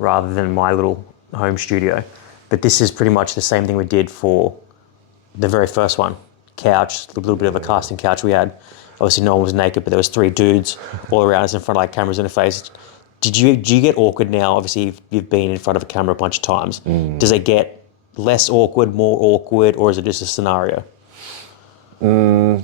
rather than my little home studio. But this is pretty much the same thing we did for the very first one. Couch, a little bit of a casting couch we had. Obviously no one was naked, but there was 3 dudes all around us in front of like cameras in the face. Do you get awkward now? Obviously you've been in front of a camera a bunch of times. Does it get less awkward, more awkward, or is it just a scenario? No,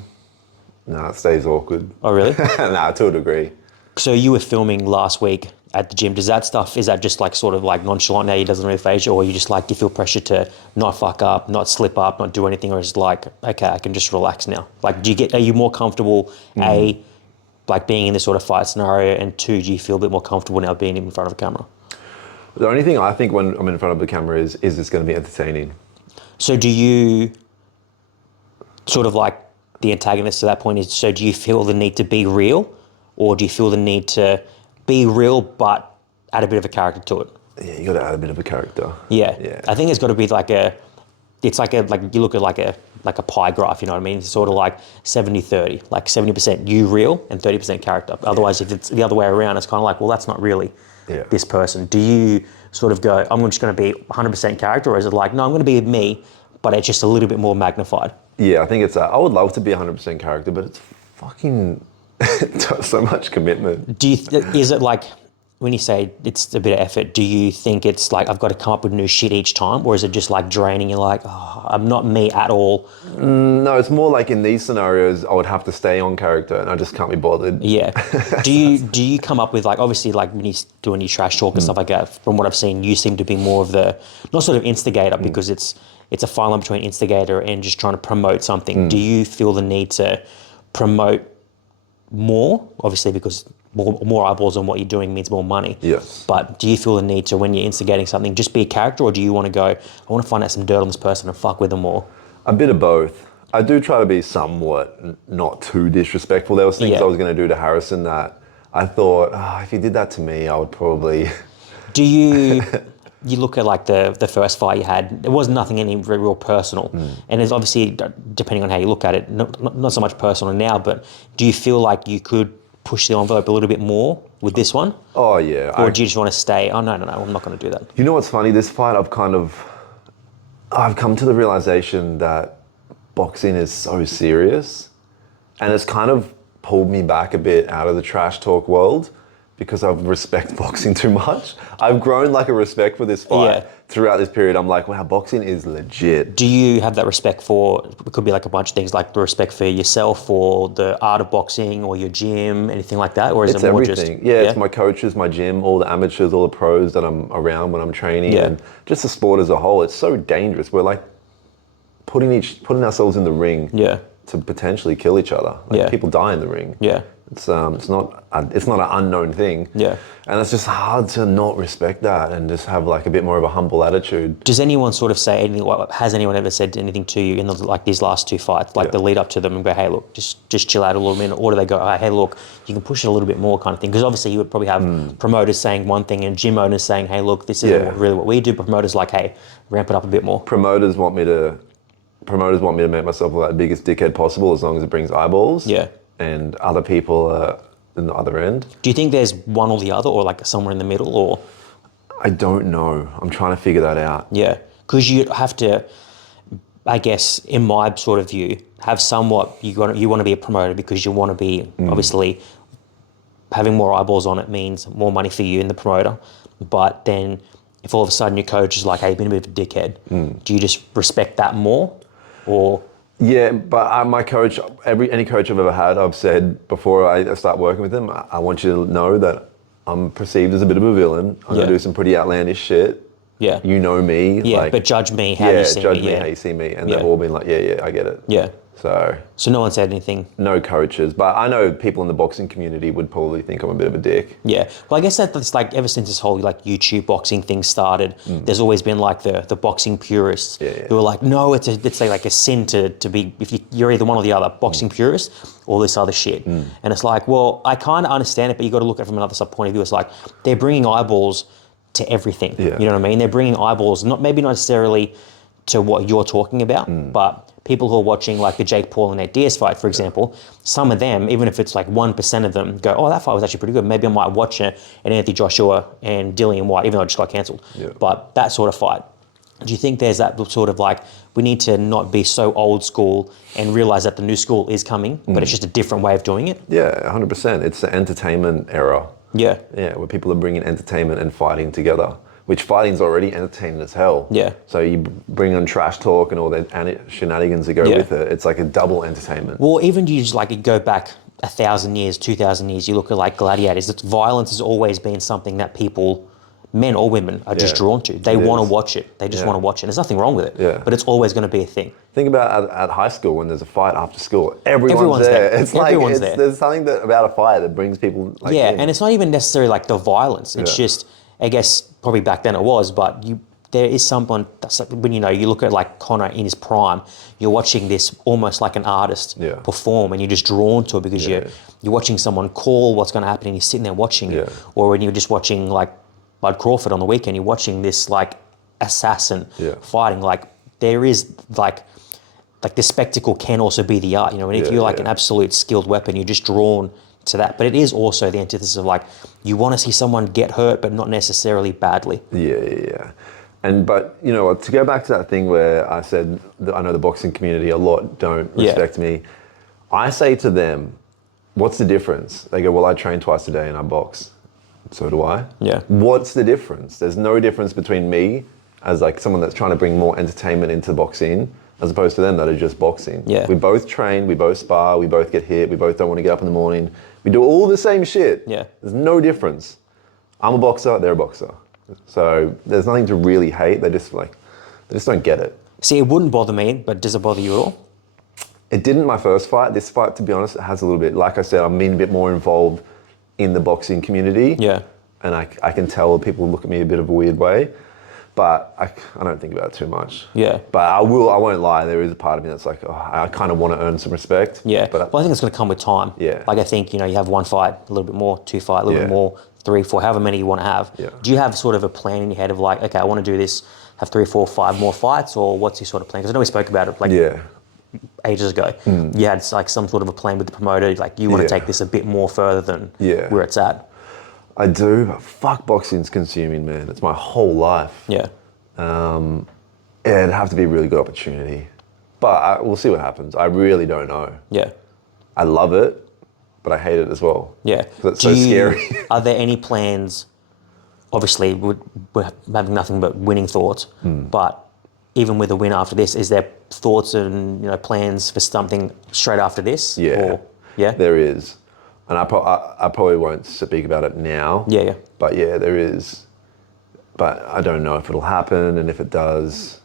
it stays awkward. Oh really? Nah, to a degree. So you were filming last week at the gym. Is that just like sort of like nonchalant now, it doesn't really faze you, or you just like, you feel pressure to not fuck up, not slip up, not do anything, or is it like, okay, I can just relax now? Like, are you more comfortable, A, like being in this sort of fight scenario, and 2, do you feel a bit more comfortable now being in front of a camera? The only thing I think when I'm in front of the camera is this going to be entertaining? So do you sort of like the antagonist to that point is, so do you feel the need to be real, or do you feel the need to be real but add a bit of a character to it? Yeah, you got to add a bit of a character. Yeah. I think it's got to be like you look at like a pie graph, you know what I mean? It's sort of like 70-30, like 70% you real and 30% character. Otherwise, if it's the other way around, it's kind of like, well, that's not really this person. Do you sort of go, I'm just going to be 100% character, or is it like, no, I'm going to be me, but it's just a little bit more magnified? Yeah, I think it's I would love to be 100% character, but it's fucking so much commitment. Is it like, when you say it's a bit of effort, do you think it's like, I've got to come up with new shit each time, or is it just like draining? You're like, oh, I'm not me at all. No, it's more like in these scenarios, I would have to stay on character and I just can't be bothered. Yeah. Do you come up with like, obviously like when you do any trash talk and stuff like that, from what I've seen, you seem to be more of the, not sort of instigator, because it's a fine line between instigator and just trying to promote something. Do you feel the need to promote more? Obviously, because more eyeballs on what you're doing means more money. Yes. But do you feel the need to, when you're instigating something, just be a character, or do you want to go, I want to find out some dirt on this person and fuck with them more? A bit of both. I do try to be somewhat not too disrespectful. There was things I was going to do to Harrison that I thought, if he did that to me, I would probably... Do you look at like the first fight you had, there was nothing any real personal. And it's obviously, depending on how you look at it, not so much personal now, but do you feel like you could push the envelope a little bit more with this one? Oh yeah. Or do you just want to stay, no, I'm not going to do that? You know what's funny? This fight, I've come to the realization that boxing is so serious, and it's kind of pulled me back a bit out of the trash talk world, because I respect boxing too much. I've grown like a respect for this fight throughout this period. I'm like, wow, boxing is legit. Do you have that respect for, it could be like a bunch of things, like the respect for yourself or the art of boxing or your gym, anything like that? Or is it more everything. just... It's my coaches, my gym, all the amateurs, all the pros that I'm around when I'm training, and just the sport as a whole. It's so dangerous. We're like putting ourselves in the ring to potentially kill each other. Like people die in the ring. It's not an unknown thing. And it's just hard to not respect that and just have like a bit more of a humble attitude. Does anyone sort of say anything, has anyone ever said anything to you in like these last 2 fights, like the lead up to them, and go, hey look, just chill out a little minute, or do they go, hey look, you can push it a little bit more kind of thing? Because obviously you would probably have promoters saying one thing and gym owners saying, hey look, this isn't really what we do. Promoters like, hey, ramp it up a bit more. Promoters want me to make myself look like the biggest dickhead possible, as long as it brings eyeballs. And other people are in the other end. Do you think there's one or the other, or like somewhere in the middle, or? I don't know. I'm trying to figure that out. Yeah, because you have to, I guess, in my sort of view, have somewhat, you want to be a promoter because you want to be, obviously, having more eyeballs on it means more money for you and the promoter. But then if all of a sudden your coach is like, hey, you've been a bit of a dickhead, do you just respect that more, or? Yeah, but my coach, any coach I've ever had, I've said before I start working with them, I want you to know that I'm perceived as a bit of a villain. I'm going to do some pretty outlandish shit. You know me. Yeah, but judge me how you see me. Judge me how you see me. And they've all been like, yeah, I get it. Yeah. So no one said anything? No coaches, but I know people in the boxing community would probably think I'm a bit of a dick. Yeah, well I guess that's like, ever since this whole like YouTube boxing thing started, there's always been like the boxing purists who are like, no, it's like a sin to be, if you're either one or the other, boxing purist or this other shit. And it's like, well, I kind of understand it, but you got to look at it from another point of view. It's like, they're bringing eyeballs to everything. You know what I mean? They're bringing eyeballs, maybe not necessarily to what you're talking about, but people who are watching like the Jake Paul and Nate Diaz fight, for example, some of them, even if it's like 1% of them go, oh, that fight was actually pretty good. Maybe I might watch it, and Anthony Joshua and Dillian White, even though it just got cancelled. Yeah. But that sort of fight. Do you think there's that sort of like, we need to not be so old school and realize that the new school is coming, but it's just a different way of doing it? Yeah, 100%. It's the entertainment era. Yeah. Yeah, where people are bringing entertainment and fighting together, which fighting's already entertaining as hell. Yeah. So you bring on trash talk and all the shenanigans that go with it. It's like a double entertainment. Well, even you just like go back 1,000 years, 2,000 years, you look at like gladiators, it's, violence has always been something that people, men or women, are just drawn to. They want to watch it. They just want to watch it. There's nothing wrong with it. Yeah. But it's always going to be a thing. Think about at high school when there's a fight after school. Everyone's there. It's Everyone's like there. there's something about a fight that brings people like in. And it's not even necessarily like the violence. It's just, I guess probably back then it was, but there is someone that's like, when you look at like Conor in his prime, you're watching this almost like an artist perform, and you're just drawn to it because you're watching someone call what's going to happen, and you're sitting there watching it. Or when you're just watching like Bud Crawford on the weekend, you're watching this like assassin fighting. Like there is like the spectacle can also be the art, and if you're like an absolute skilled weapon, you're just drawn to that. But it is also the antithesis of like, you want to see someone get hurt, but not necessarily badly. Yeah. But to go back to that thing where I said that I know the boxing community a lot don't respect me. I say to them, what's the difference? They go, well, I train twice a day and I box. So do I. Yeah. What's the difference? There's no difference between me as like someone that's trying to bring more entertainment into boxing as opposed to them that are just boxing. Yeah. We both train, we both spar, we both get hit, we both don't want to get up in the morning. We do all the same shit. Yeah. There's no difference. I'm a boxer, they're a boxer. So there's nothing to really hate. They just don't get it. See, it wouldn't bother me, but does it bother you at all? It didn't my first fight. This fight, to be honest, it has a little bit. Like I said, I'm being a bit more involved in the boxing community. Yeah. And I can tell people look at me a bit of a weird way, but I don't think about it too much. Yeah. But I won't lie, there is a part of me that's like, I kind of want to earn some respect. Yeah. But I think it's going to come with time. Yeah. Like I think, you have one fight, a little bit more, two fight, a little bit more, 3, 4, however many you want to have. Yeah. Do you have sort of a plan in your head of like, okay, I want to do this, have 3, 4, 5 more fights, or what's your sort of plan? Because I know we spoke about it like ages ago. You had like some sort of a plan with the promoter, like you want to take this a bit more further than where it's at. I do, but fuck, boxing's consuming, man. It's my whole life. Yeah. It'd have to be a really good opportunity. But we'll see what happens. I really don't know. Yeah. I love it, but I hate it as well. Yeah. Because it's so scary. Are there any plans, obviously we're having nothing but winning thoughts, but even with a win after this, is there thoughts and plans for something straight after this? Yeah. There is. And I probably won't speak about it now. Yeah. But yeah, there is. But I don't know if it'll happen, and if it does,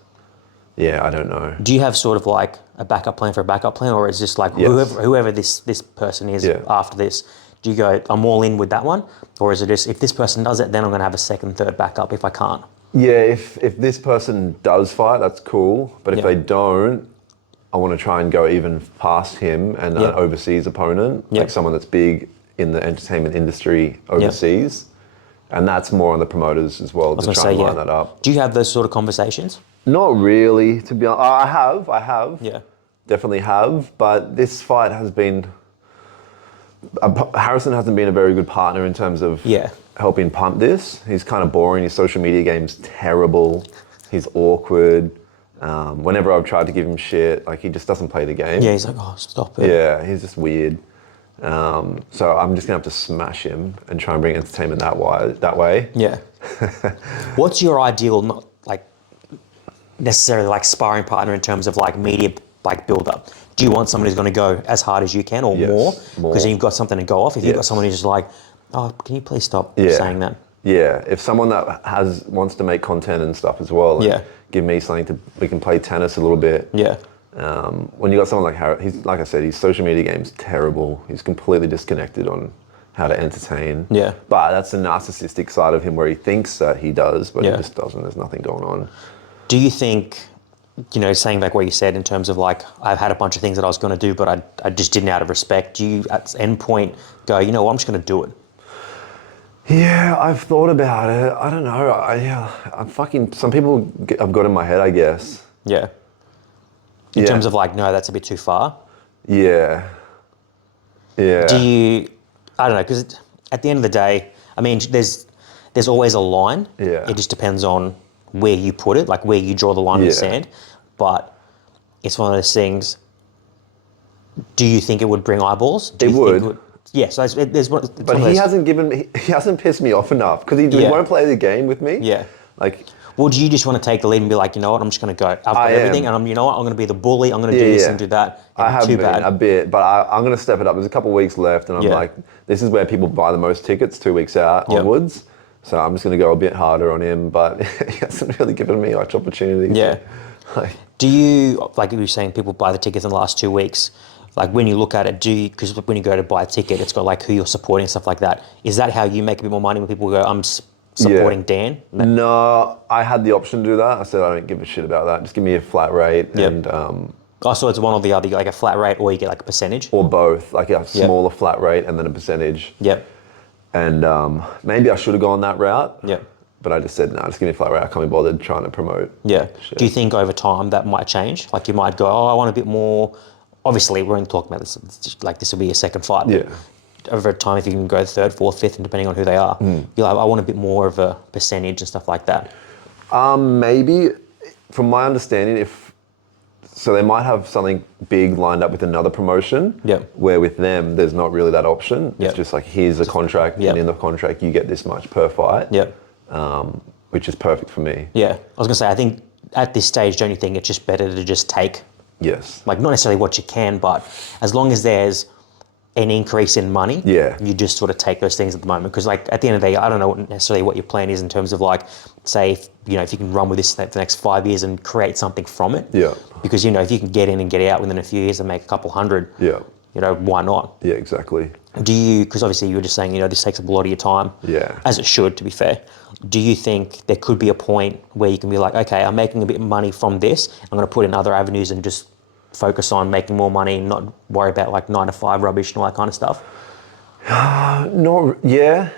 I don't know. Do you have sort of like a backup plan for a backup plan, or is this like whoever this person is after this, do you go, I'm all in with that one? Or is it just, if this person does it, then I'm going to have a second, third backup if I can't? Yeah, if this person does fight, that's cool. But if they don't, I want to try and go even past him and an overseas opponent, like someone that's big in the entertainment industry overseas. And that's more on the promoters as well to try and line that up. Do you have those sort of conversations? Not really, to be honest. I have. Yeah. Definitely have. But this fight has been... Harrison hasn't been a very good partner in terms of helping pump this. He's kind of boring. His social media game's terrible. He's awkward. Whenever I've tried to give him shit, like he just doesn't play the game. Yeah, he's like, oh, stop it. Yeah, he's just weird. So I'm just gonna have to smash him and try and bring entertainment that way. Yeah. What's your ideal, not like necessarily like sparring partner in terms of like media like build up? Do you want someone who's going to go as hard as you can or more? Because then you've got something to go off. If you've got someone who's just like, oh, can you please stop saying that? Yeah, if someone that wants to make content and stuff as well, and give me something we can play tennis a little bit. Yeah. When you got someone like Harry, he's like I said, his social media game's terrible. He's completely disconnected on how to entertain. Yeah. But that's the narcissistic side of him where he thinks that he does, but he just doesn't. There's nothing going on. Do you think, saying like what you said in terms of like, I've had a bunch of things that I was going to do, but I just didn't out of respect. Do you at end point go, I'm just going to do it? Yeah, I've thought about it. I don't know. I'm fucking, some people I've got in my head, I guess. Yeah. in terms of like, no, that's a bit too far? Yeah. Yeah. Do you, I don't know, because at the end of the day, I mean, there's always a line. Yeah. It just depends on where you put it, like where you draw the line in the Yeah. sand. But it's one of those things, do you think it would bring eyeballs? Do It you would. think it would? Yeah, so it's one of But he those, hasn't he hasn't pissed me off enough because he Yeah. won't play the game with me. Yeah. Like, Well, do you just want to take the lead and be like, you know what, I'm just going to go. I've got I everything, am. and you know what, I'm going to be the bully. I'm going to do this and do that. And I have too been bad. a bit, but I'm going to step it up. There's a couple of weeks left, and I'm Yeah. like, this is where people buy the most tickets, 2 weeks out Yep. onwards. So I'm just going to go a bit harder on him, but he hasn't really given me much opportunity. Yeah. Like, Do you, like you were saying, people buy the tickets in the last 2 weeks? Like when you look at it, because when you go to buy a ticket, it's got like who you're supporting, stuff like that. Is that how you make a bit more money when people go, I'm supporting Dan? No, I had the option to do that. I said, I don't give a shit about that. Just give me a flat rate Yep. and Oh, so it's one or the other. You get like a flat rate or you get like a percentage? or both, like a smaller flat rate and then a percentage. Yep. And maybe I should have gone that route. Yep. But I just said, no, just give me a flat rate. I can't be bothered trying to promote. Yeah. shit. Do you think over time that might change? Like you might go, oh, I want a bit more. Obviously, we're only talking about this. It's just like this will be a second fight. But Yeah. over time, if you can go third, fourth, fifth, and depending on who they are, you're like, I want a bit more of a percentage and stuff like that. Maybe, from my understanding, so they might have something big lined up with another promotion. Yep. Where with them, there's not really that option. Yep. It's just like, here's a contract, Yep. and in the contract, you get this much per fight. Yep. Which is perfect for me. Yeah. I was going to say, I think at this stage, don't you think it's just better to just take, Yes. like, not necessarily what you can, but as long as there's an increase in money, Yeah. you just sort of take those things at the moment. Because, like, at the end of the day, I don't know necessarily what your plan is in terms of, like, say, if you can run with this for the next 5 years and create something from it. Yeah. Because, if you can get in and get out within a few years and make a couple hundred, Yeah. Why not? Yeah, exactly. Do you, because obviously you were just saying, this takes up a lot of your time. Yeah. As it should, to be fair. Do you think there could be a point where you can be like, okay, I'm making a bit of money from this. I'm going to put in other avenues and just focus on making more money and not worry about like 9 to 5 rubbish and all that kind of stuff? No, yeah.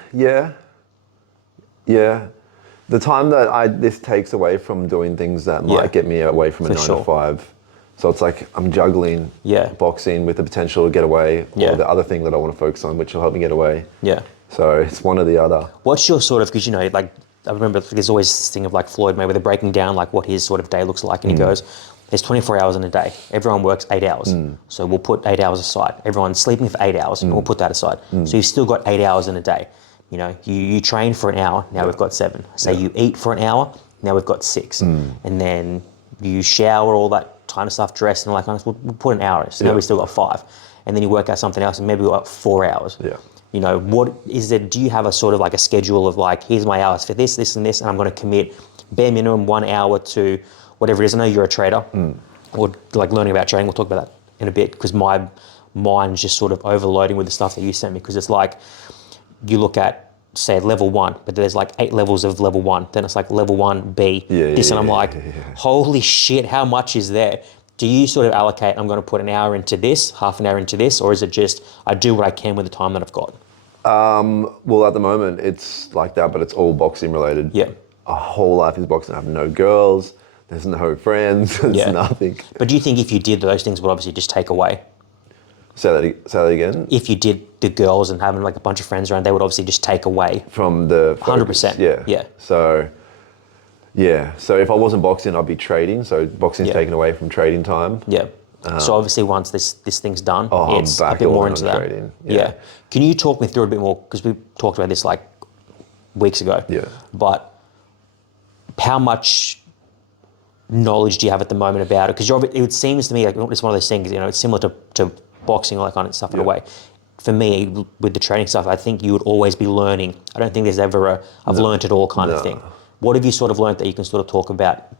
The time that this takes away from doing things that might get me away from a For 9 sure. to 5. So it's like I'm juggling boxing with the potential to get away, or the other thing that I want to focus on, which will help me get away. Yeah. So it's one or the other. What's your sort of, because like, I remember there's always this thing of like Floyd Mayweather breaking down like what his sort of day looks like, and he goes, there's 24 hours in a day. Everyone works 8 hours. So we'll put 8 hours aside. Everyone's sleeping for 8 hours, and we'll put that aside. So you've still got 8 hours in a day. You train for an hour, now we've got 7. Say you eat for an hour, now we've got 6. And then you shower, all that kind of stuff, dress and all that kind of stuff. We'll put an hour in. So now we've still got 5. And then you work out something else, and maybe we've got 4 hours. Yeah. What is it? Do you have a sort of like a schedule of like, here's my hours for this, this, and this, and I'm going to commit bare minimum 1 hour to whatever it is? I know you're a trader, or like learning about trading. We'll talk about that in a bit, because my mind's just sort of overloading with the stuff that you sent me. Because it's like, you look at, say, level 1, but there's like 8 levels of level 1. Then it's like level 1B, this, and I'm like, holy shit, how much is there? Do you sort of allocate, I'm going to put an hour into this, half an hour into this, or is it just, I do what I can with the time that I've got? Well, at the moment, it's like that, but it's all boxing related. Yeah. A whole life is boxing. I have no girls. There's no friends. There's nothing. But do you think if you did those things would obviously just take away? Say that again? If you did the girls and having like a bunch of friends around, they would obviously just take away. From the focus. 100%. Yeah. So if I wasn't boxing, I'd be trading. So boxing's taken away from trading time. Yeah. So obviously once this thing's done, it's I'm a back bit all more in into on that. trading. Yeah. Can you talk me through it a bit more? Because we talked about this like weeks ago. Yeah. But how much knowledge do you have at the moment about it? Because it seems to me like it's one of those things, it's similar to boxing, all that kind of stuff in a way. For me, with the training stuff, I think you would always be learning. I don't think there's ever I've learned it all kind of thing. What have you sort of learned that you can sort of talk about,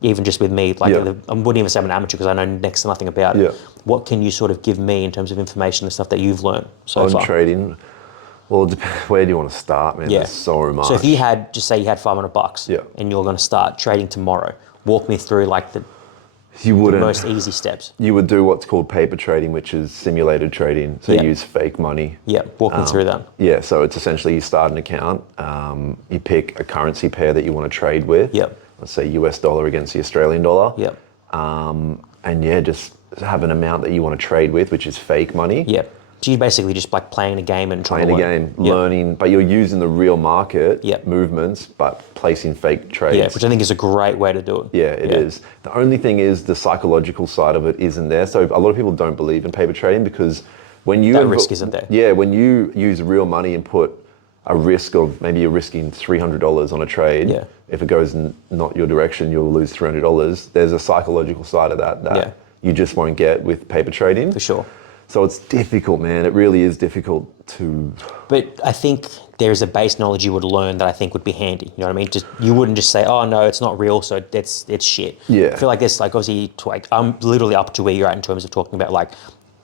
even just with me? Like, I wouldn't even say I'm an amateur because I know next to nothing about it. What can you sort of give me in terms of information and stuff that you've learned so far? On trading, well, where do you want to start, man? There's so much. So if you had, just say you had $500 and you're going to start trading tomorrow, walk me through like the most easy steps. You would do what's called paper trading, which is simulated trading. So you use fake money. Yeah, walk me through that. Yeah, so it's essentially you start an account, you pick a currency pair that you want to trade with. Yep. Let's say US dollar against the Australian dollar. Yep. and yeah, just have an amount that you want to trade with, which is fake money. Yeah. So you're basically just like playing a game and trying to learn. Learning, but you're using the real market Yep. movements, but placing fake trades. Yeah, which I think is a great way to do it. Yeah, it is. The only thing is the psychological side of it isn't there. So a lot of people don't believe in paper trading because when you... That risk isn't there. Yeah, when you use real money and put a risk of, maybe you're risking $300 on a trade. Yeah. If it goes not your direction, you'll lose $300. There's a psychological side of that you just won't get with paper trading. For sure. So it's difficult, man. It really is difficult to... But I think there's a base knowledge you would learn that I think would be handy. You know what I mean? You wouldn't just say, oh, no, it's not real, so it's shit. Yeah. I feel like there's like, obviously, I'm literally up to where you're at in terms of talking about like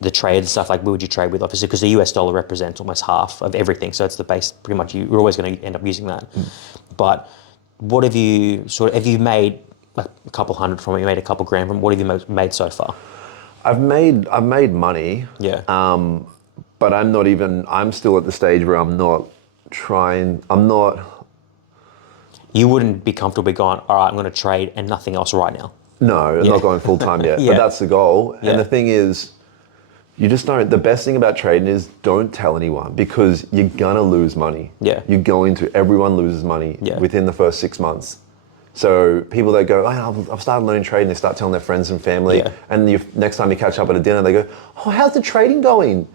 the trade and stuff. Like, who would you trade with? Obviously, because the US dollar represents almost half of everything. So it's the base, pretty much, you're always going to end up using that. But what have you made like a couple hundred from it? You made a couple grand from it. What have you made so far? I've made money. Yeah. But I'm still at the stage where You wouldn't be comfortable going, all right, I'm going to trade and nothing else right now. No, I'm not going full time yet. But that's the goal. And the thing is, you just don't, the best thing about trading is don't tell anyone because you're going to lose money. Yeah. Everyone loses money within the first 6 months. So people that go, oh, I've started learning trading, they start telling their friends and family. Yeah. And next time you catch up at a dinner, they go, oh, how's the trading going?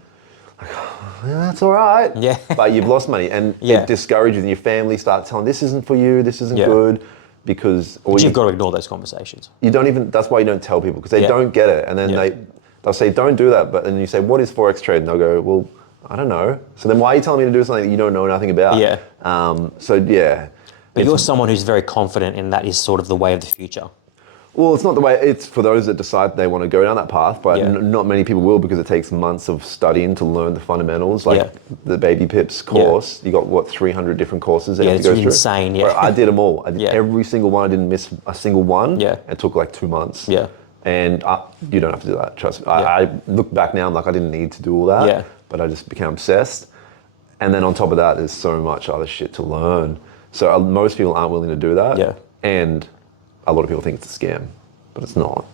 Like, oh, yeah, that's all right. Yeah. But you've lost money and it discourages you and your family start telling, this isn't for you, this isn't good. Because... But you've got to ignore those conversations. That's why you don't tell people because they don't get it. And then they'll say, don't do that. But then you say, what is Forex trade? And they'll go, well, I don't know. So then why are you telling me to do something that you don't know nothing about? Yeah. But you're someone who's very confident in that is sort of the way of the future. Well, it's not the way, it's for those that decide they want to go down that path, but not many people will because it takes months of studying to learn the fundamentals. Like the Baby Pips course, you got 300 different courses that you have to go through? Yeah, it's insane, Where I did them all. I did every single one. I didn't miss a single one. Yeah. It took like 2 months. Yeah. And you don't have to do that, trust me. I look back now, I'm like, I didn't need to do all that. Yeah. But I just became obsessed. And then on top of that, there's so much other shit to learn. So most people aren't willing to do that. Yeah. And a lot of people think it's a scam, but it's not.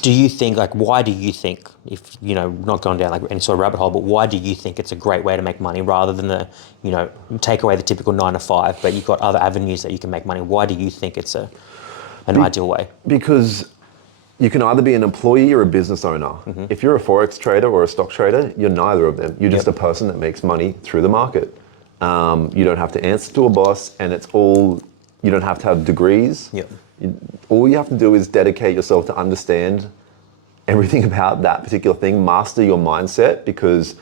Do you think, why do you think, if, not going down any sort of rabbit hole, but why do you think it's a great way to make money rather than take away the typical 9 to 5, but you've got other avenues that you can make money? Why do you think it's an ideal way? Because you can either be an employee or a business owner. Mm-hmm. If you're a Forex trader or a stock trader, you're neither of them. You're just a person that makes money through the market. You don't have to answer to a boss, and you don't have to have degrees. Yep. All you have to do is dedicate yourself to understand everything about that particular thing, master your mindset, because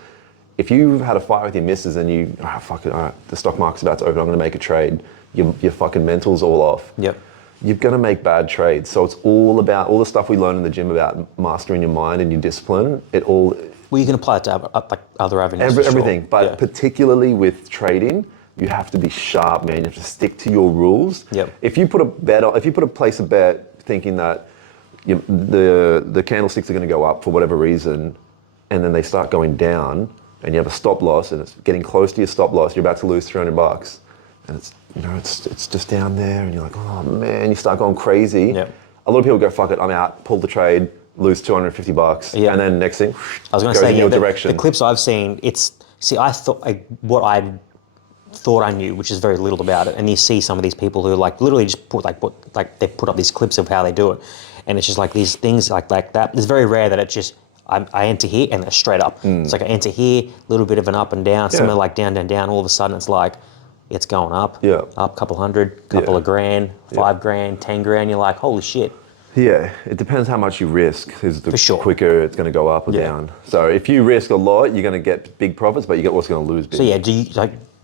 if you've had a fight with your missus and fuck it, all right, the stock market's about to open, I'm gonna make a trade, your fucking mental's all off. Yep. You're gonna make bad trades. So it's all about, all the stuff we learn in the gym about mastering your mind and your discipline, well, you can apply it to other avenues. Everything, but particularly with trading, you have to be sharp, man. You have to stick to your rules. Yep. If you place a bet thinking that the candlesticks are going to go up for whatever reason, and then they start going down, and you have a stop loss, and it's getting close to your stop loss, you're about to lose $300, and it's just down there, and you're like, oh man, you start going crazy. Yep. A lot of people go, fuck it, I'm out, pull the trade, lose $250, and then next thing, I was going to say, in your direction. The clips I've seen, I thought what I thought I knew, which is very little about it, and you see some of these people who literally just put they put up these clips of how they do it, and it's just like these things like that. It's very rare that it's just I enter here and it's straight up. It's like I enter here, a little bit of an up and down, something like down, down, down. All of a sudden it's like it's going up, up a couple hundred, couple of grand, 5 grand, 10 grand. You're like, holy shit. Yeah, it depends how much you risk. Quicker it's going to go up or down. So if you risk a lot, you're going to get big profits, but you're also going to lose big. So do you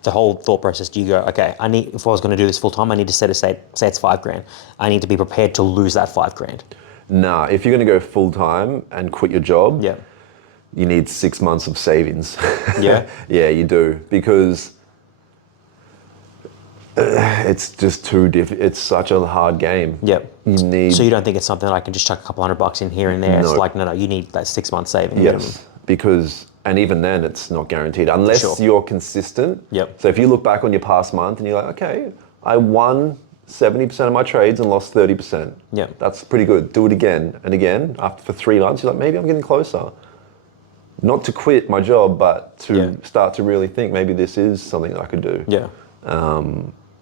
the whole thought process? Do you go, okay, if I was going to do this full time, I need to say it's 5 grand. I need to be prepared to lose that 5 grand. Nah, if you're going to go full time and quit your job, you need 6 months of savings. Yeah, yeah, you do, because it's just too it's such a hard game. Yep. So you don't think it's something that I can just chuck a couple $100 in here and there? No. It's like, no, you need that 6 months saving. Yes, because, and even then it's not guaranteed unless you're consistent. Yep. So if you look back on your past month and you're like, okay, I won 70% of my trades and lost 30%. Yeah. That's pretty good. Do it again and again. For 3 months, you're like, maybe I'm getting closer. Not to quit my job, but to start to really think maybe this is something that I could do. Yeah.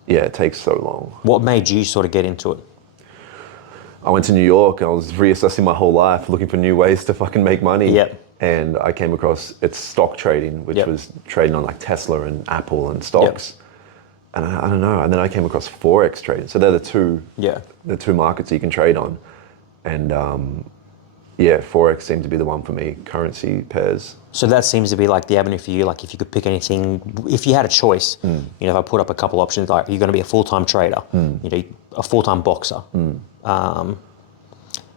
Yeah, it takes so long. What made you sort of get into it? I went to New York. I was reassessing my whole life, looking for new ways to fucking make money. Yep. And I came across it's stock trading, which was trading on like Tesla and Apple and stocks. And I don't know. And then I came across Forex trading. So they're the two markets you can trade on. And Forex seemed to be the one for me. Currency pairs. So that seems to be like the avenue for you. Like if you could pick anything, if you had a choice, you know, if I put up a couple options, like you're going to be a full-time trader, you know, a full-time boxer,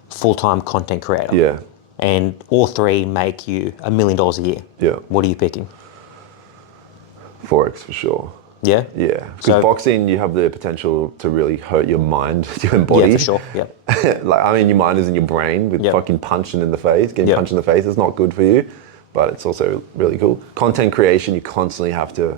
full-time content creator. Yeah. And all three make you $1 million a year. Yeah. What are you picking? Forex for sure. Yeah? Yeah. Because boxing, you have the potential to really hurt your mind, your body. Yeah, for sure. Yeah. Like, I mean, your mind is in your brain with fucking punching in the face. Getting punched in the face is not good for you, but it's also really cool. Content creation, you constantly have to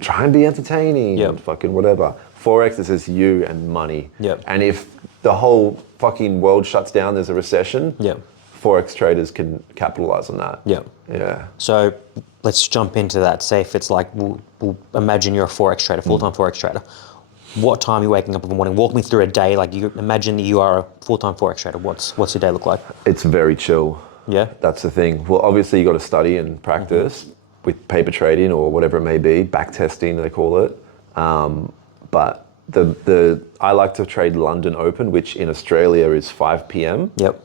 try and be entertaining and fucking whatever. Forex, this is you and money. Yep. And if the whole fucking world shuts down, there's a recession, Forex traders can capitalize on that. Yeah. Yeah. So let's jump into that. Say if it's like, we'll imagine you're a Forex trader, full-time Forex trader. What time are you waking up in the morning? Walk me through a day. Like you imagine you are a full-time Forex trader. What's your day look like? It's very chill. Yeah. That's the thing. Well, obviously you got to study and practice with paper trading or whatever it may be, back testing they call it. But I like to trade London Open, which in Australia is 5 p.m. Yep.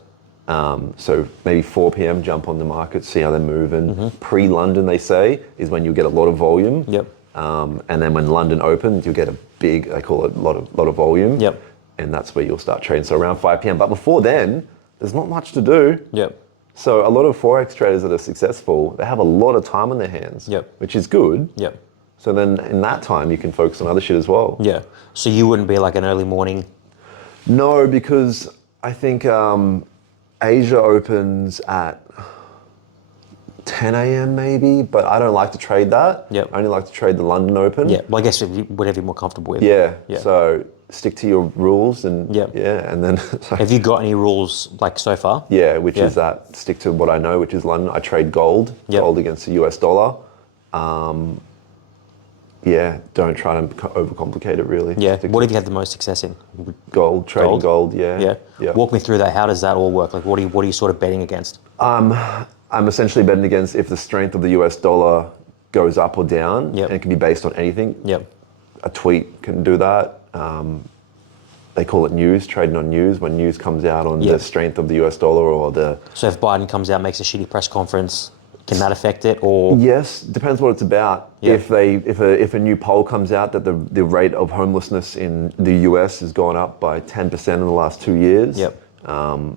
So maybe 4 p.m. jump on the market, see how they're moving. Pre-London, they say, is when you get a lot of volume. Yep. And then when London opens, you get a big, they call it a lot of volume. Yep. And that's where you'll start trading. So around 5 p.m. But before then, there's not much to do. Yep. So a lot of Forex traders that are successful, they have a lot of time on their hands, which is good. Yep. So then in that time, you can focus on other shit as well. Yeah. So you wouldn't be like an early morning? No, because I think Asia opens at 10 a.m. maybe, but I don't like to trade that. Yep. I only like to trade the London Open. Yeah. Well, I guess whatever you're more comfortable with. Yeah. So stick to your rules and and then have you got any rules like so far? Yeah, which is that stick to what I know, which is London. I trade gold, gold against the US dollar. Don't try to overcomplicate it really. Yeah. What have you had the most success in? Gold, trading gold, yeah. Walk me through that. How does that all work? Like what are you sort of betting against? I'm essentially betting against if the strength of the US dollar goes up or down, and it can be based on anything. Yep. A tweet can do that. They call it news, trading on news, when news comes out on the strength of the US dollar or the... So if Biden comes out, makes a shitty press conference, can that affect it or...? Yes, depends what it's about. If a new poll comes out that the rate of homelessness in the US has gone up by 10% in the last 2 years,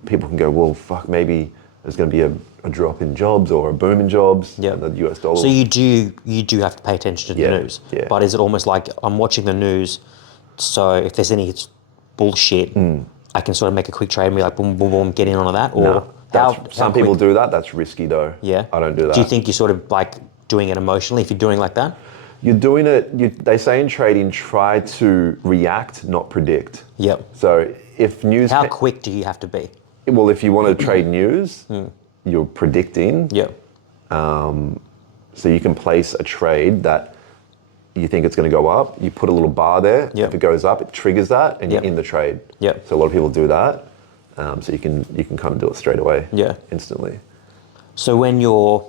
people can go, well, fuck, maybe there's going to be a drop in jobs or a boom in jobs and the US dollar. So you do have to pay attention to the news. Yeah. But is it almost like I'm watching the news, so if there's any bullshit, I can sort of make a quick trade and be like, boom, boom, boom, get in on that? Or some people do that. That's risky though. Yeah. I don't do that. Do you think you're sort of like doing it emotionally if you're doing like that? You're doing it, they say in trading, try to react, not predict. Yep. So if news... How quick do you have to be? Well, if you want to trade news, you're predicting. Yep. So you can place a trade that you think it's going to go up, you put a little bar there. If it goes up, it triggers that, and you're in the trade. So a lot of people do that. So you can kind of do it straight away. Instantly. So when you're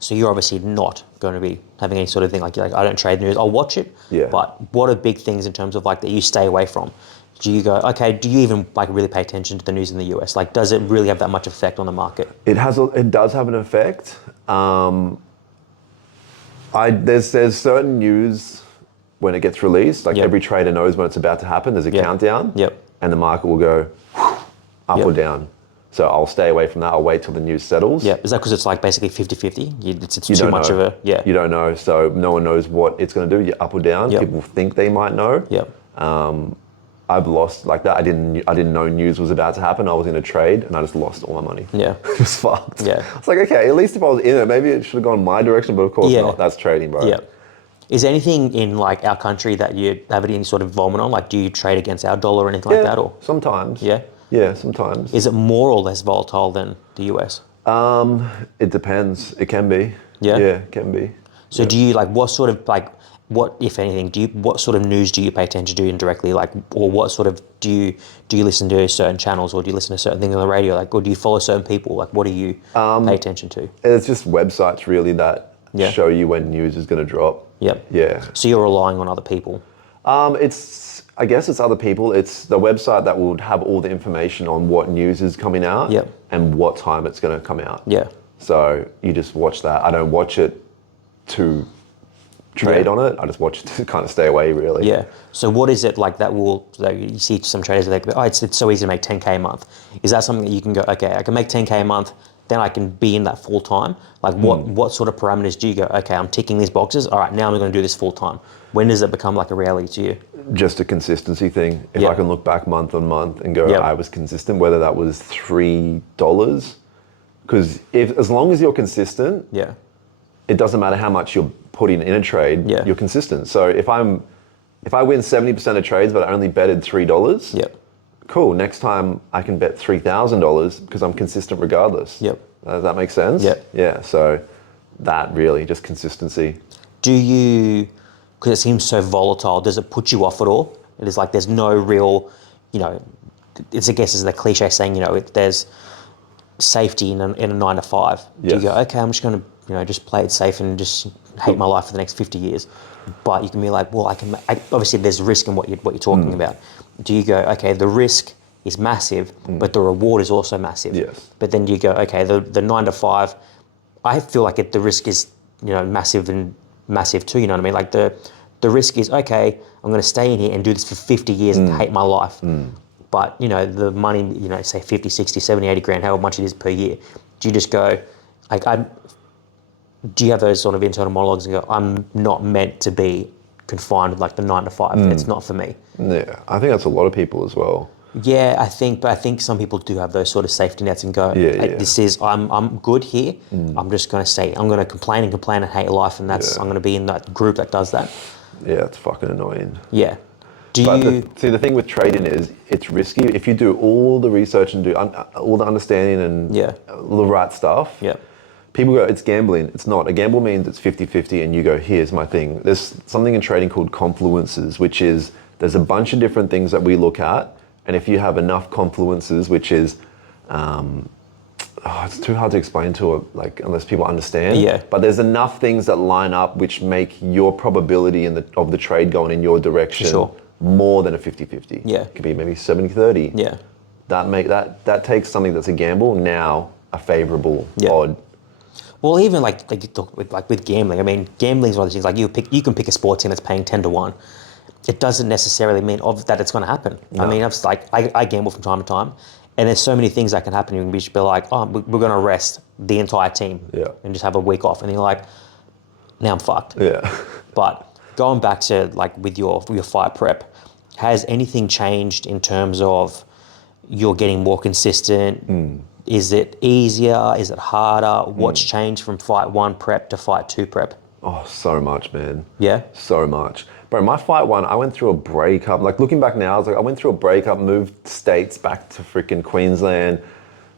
obviously not going to be having any sort of thing like I don't trade news. I'll watch it. But what are big things in terms of like that you stay away from? Do you go, okay, do you even like really pay attention to the news in the US? Like, does it really have that much effect on the market? It does have an effect. There's certain news when it gets released, like every trader knows when it's about to happen, there's a countdown, and the market will go up or down. So I'll stay away from that. I'll wait till the news settles. Yeah, is that because it's like basically 50-50? It's too much of a, You don't know, so no one knows what it's going to do, you're up or down. People think they might know. I've lost like that. I didn't know news was about to happen. I was in a trade and I just lost all my money. It was fucked. It's like, okay, at least if I was in it, maybe it should have gone my direction, but of course not. That's trading, bro. Is there anything in like our country that you have any sort of involvement on? Like, do you trade against our dollar or anything like that? Or sometimes. yeah, Yeah, sometimes. is it more or less volatile than the US? It depends. It can be. Yeah, Yeah, it can be. So do you like what sort of like what if anything what sort of news do you pay attention to indirectly, like, or what sort of do you listen to certain channels, or do you listen to certain things on the radio, like, or do you follow certain people, like what do you pay attention to? It's just websites really that Yeah. show you when news is going to drop. Yep. Yeah. So you're relying on other people. I guess it's other people. It's the website that will have all the information on what news is coming out. Yep. And what time it's going to come out. Yeah. So you just watch that. I don't watch it to trade Yeah. on it. I just watch it to kind of stay away, really. Yeah. So what is it like that will, like, you see some traders that oh, it's so easy to make 10K a month. Is that something that you can go, okay, I can make 10K a month, then I can be in that full time? Like what sort of parameters do you go, okay, I'm ticking these boxes, all right, now I'm going to do this full time. When does it become like a reality to you? Just a consistency thing. If Yeah. I can look back month on month and go, Yeah. I was consistent, whether that was $3, because as long as you're consistent, Yeah. it doesn't matter how much you're putting in a trade, Yeah. you're consistent. So if I win 70% of trades, but I only betted $3, Yep. cool. Next time I can bet $3,000 because I'm consistent regardless. Yep. Does that make sense? Yep. Yeah. So that really just consistency. Do you, because it seems so volatile, does it put you off at all? It is like there's no real, it's, I guess, is the cliche saying, there's safety in a 9 to 5. Do you Yes. go, okay, I'm just going to, just play it safe and just hate my life for the next 50 years? But you can be like, well, obviously there's risk in what you're talking about. Do you go, okay, the risk is massive, but the reward is also massive? Yes. But then you go, okay, the 9 to 5, I feel like the risk is, massive and massive too, you know what I mean? Like the risk is, okay, I'm going to stay in here and do this for 50 years and hate my life. But, the money, say 50, 60, 70, 80 grand, however much it is per year, do you just go, like, do you have those sort of internal monologues and go, I'm not meant to be confined with like the 9 to 5. It's not for me. Yeah. I think that's a lot of people as well. Yeah, I think some people do have those sort of safety nets and go, this is, I'm good here. I'm just going to say, I'm going to complain and hate life, and I'm going to be in that group that does that. Yeah, it's fucking annoying. Yeah. The thing with trading is it's risky. If you do all the research and do all the understanding and all the right stuff, people go, it's gambling. It's not. A gamble means it's 50-50 and you go, here's my thing. There's something in trading called confluences, which is there's a bunch of different things that we look at. And if you have enough confluences, which is, it's too hard to explain to unless people understand. Yeah. But there's enough things that line up which make your probability of the trade going in your direction more than a 50-50. Yeah. It could be maybe 70-30. Yeah. That takes something that's a gamble now a favorable odd. Well, even like you talk with gambling. I mean, gambling is one of the things. Like you can pick a sports team that's paying 10 to 1. It doesn't necessarily mean that it's going to happen. No. I mean, I gamble from time to time, and there's so many things that can happen. You can just be like, oh, we're going to rest the entire team and just have a week off, and you're like, now I'm fucked. Yeah. But going back to like with your fight prep, has anything changed in terms of you're getting more consistent? Is it easier? Is it harder? What's changed from fight 1 prep to fight 2 prep? Oh, so much, man. Yeah? So much. Bro, my fight 1, I went through a breakup. Like, looking back now, I went through a breakup, moved states back to freaking Queensland.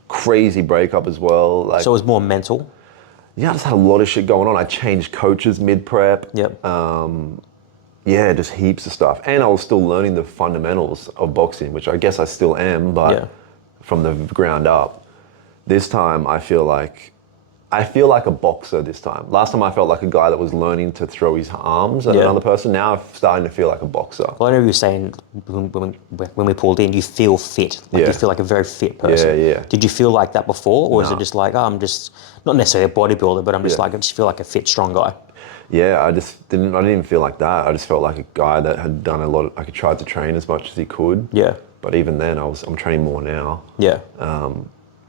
Crazy breakup as well. Like, so it was more mental? Yeah, I just had a lot of shit going on. I changed coaches mid-prep. Yep. Yeah, just heaps of stuff. And I was still learning the fundamentals of boxing, which I guess I still am, but from the ground up. This time, I feel like a boxer this time. Last time I felt like a guy that was learning to throw his arms at another person. Now I'm starting to feel like a boxer. Well, I know you were saying when we pulled in, you feel fit. Like you feel like a very fit person. Yeah. Did you feel like that before? Or is it just like, oh, I'm just, not necessarily a bodybuilder, but I'm just like, I just feel like a fit, strong guy? Yeah, I didn't even feel like that. I just felt like a guy that had done a lot I tried to train as much as he could. Yeah. But even then, I'm training more now. Yeah.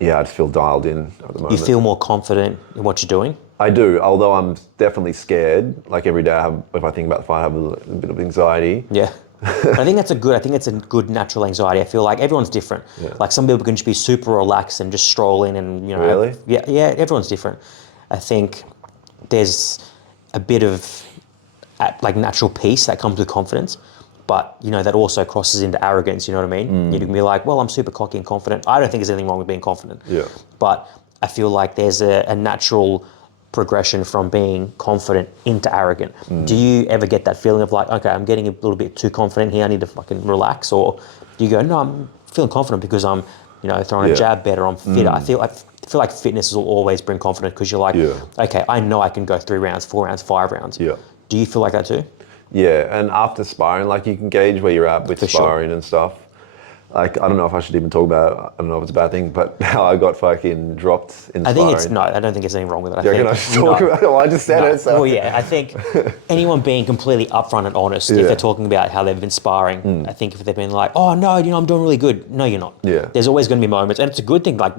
Yeah, I just feel dialed in at the moment. You feel more confident in what you're doing? I do, although I'm definitely scared. Like every day, if I think about the fight, I have a bit of anxiety. Yeah. I think it's a good natural anxiety. I feel like everyone's different. Yeah. Like some people can just be super relaxed and just stroll in and, Really? Yeah, everyone's different. I think there's a bit of like natural peace that comes with confidence. But, you know, that also crosses into arrogance, you know what I mean? You can be like, well, I'm super cocky and confident. I don't think there's anything wrong with being confident. Yeah. But I feel like there's a natural progression from being confident into arrogant. Do you ever get that feeling of like, okay, I'm getting a little bit too confident here, I need to fucking relax? Or do you go, no, I'm feeling confident because I'm, you know, throwing a jab better, I'm fitter. I feel like fitness will always bring confidence because you're like, okay, I know I can go 3 rounds, 4 rounds, 5 rounds. Yeah. Do you feel like that too? Yeah, and after sparring, like you can gauge where you're at with sparring and stuff. Like, I don't know if I should even talk about it. I don't know if it's a bad thing, but how I got fucking dropped in sparring. I don't think there's anything wrong with it. I should talk about it? Well, I just said it, so. Well, yeah, I think anyone being completely upfront and honest, if they're talking about how they've been sparring, I think if they've been like, oh no, you know, I'm doing really good. No, you're not. Yeah. There's always going to be moments, and it's a good thing, like,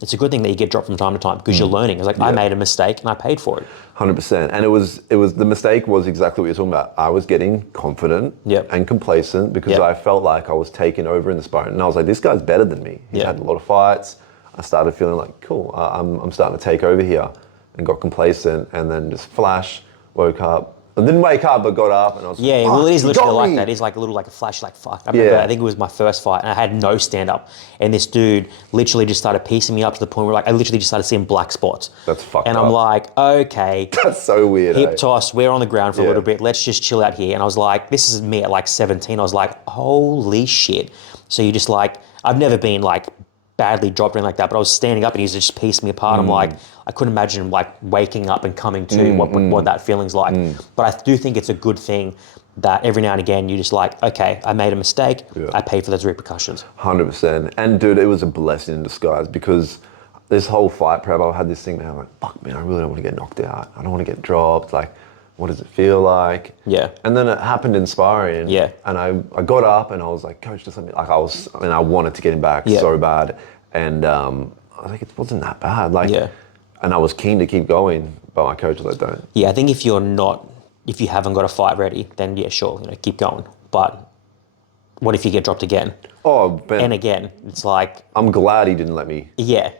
it's a good thing that you get dropped from time to time because you're learning. It's like, I made a mistake and I paid for it. 100%. And it was the mistake was exactly what you're talking about. I was getting confident and complacent because I felt like I was taking over in the sparring. And I was like, this guy's better than me. He had a lot of fights. I started feeling like, cool, I'm starting to take over here, and got complacent, and then just flash, woke up. I didn't wake up, but got up, and I was yeah, like, well, it is literally like that. It's like a little, like a flash, like fuck. I remember, I think it was my first fight, and I had no stand up, and this dude literally just started piecing me up to the point where, like, I literally just started seeing black spots. That's fucked and up. I'm like, okay, that's so weird. Hip toss, we're on the ground for a little bit. Let's just chill out here. And I was like, this is me at like 17. I was like, holy shit. So you just like, I've never been like badly dropped or anything like that, but I was standing up and he was just piecing me apart. I'm like, I couldn't imagine like waking up and coming to what that feeling's like. But I do think it's a good thing that every now and again you just like, okay, I made a mistake, I pay for those repercussions. 100%. And dude, it was a blessing in disguise because this whole fight prep, I had this thing, man, I'm like, fuck man, I really don't want to get knocked out. I don't want to get dropped. Like, what does it feel like? Yeah. And then it happened in sparring. Yeah. And I got up and I was like, coach, just let me, like I wanted to get him back so bad. And I was like, it wasn't that bad. Like, and I was keen to keep going, but my coach was like, don't. Yeah, I think if you haven't got a fight ready, then yeah, sure, you know, keep going. But what if you get dropped again? Oh, man. And again, it's like, I'm glad he didn't let me. Yeah.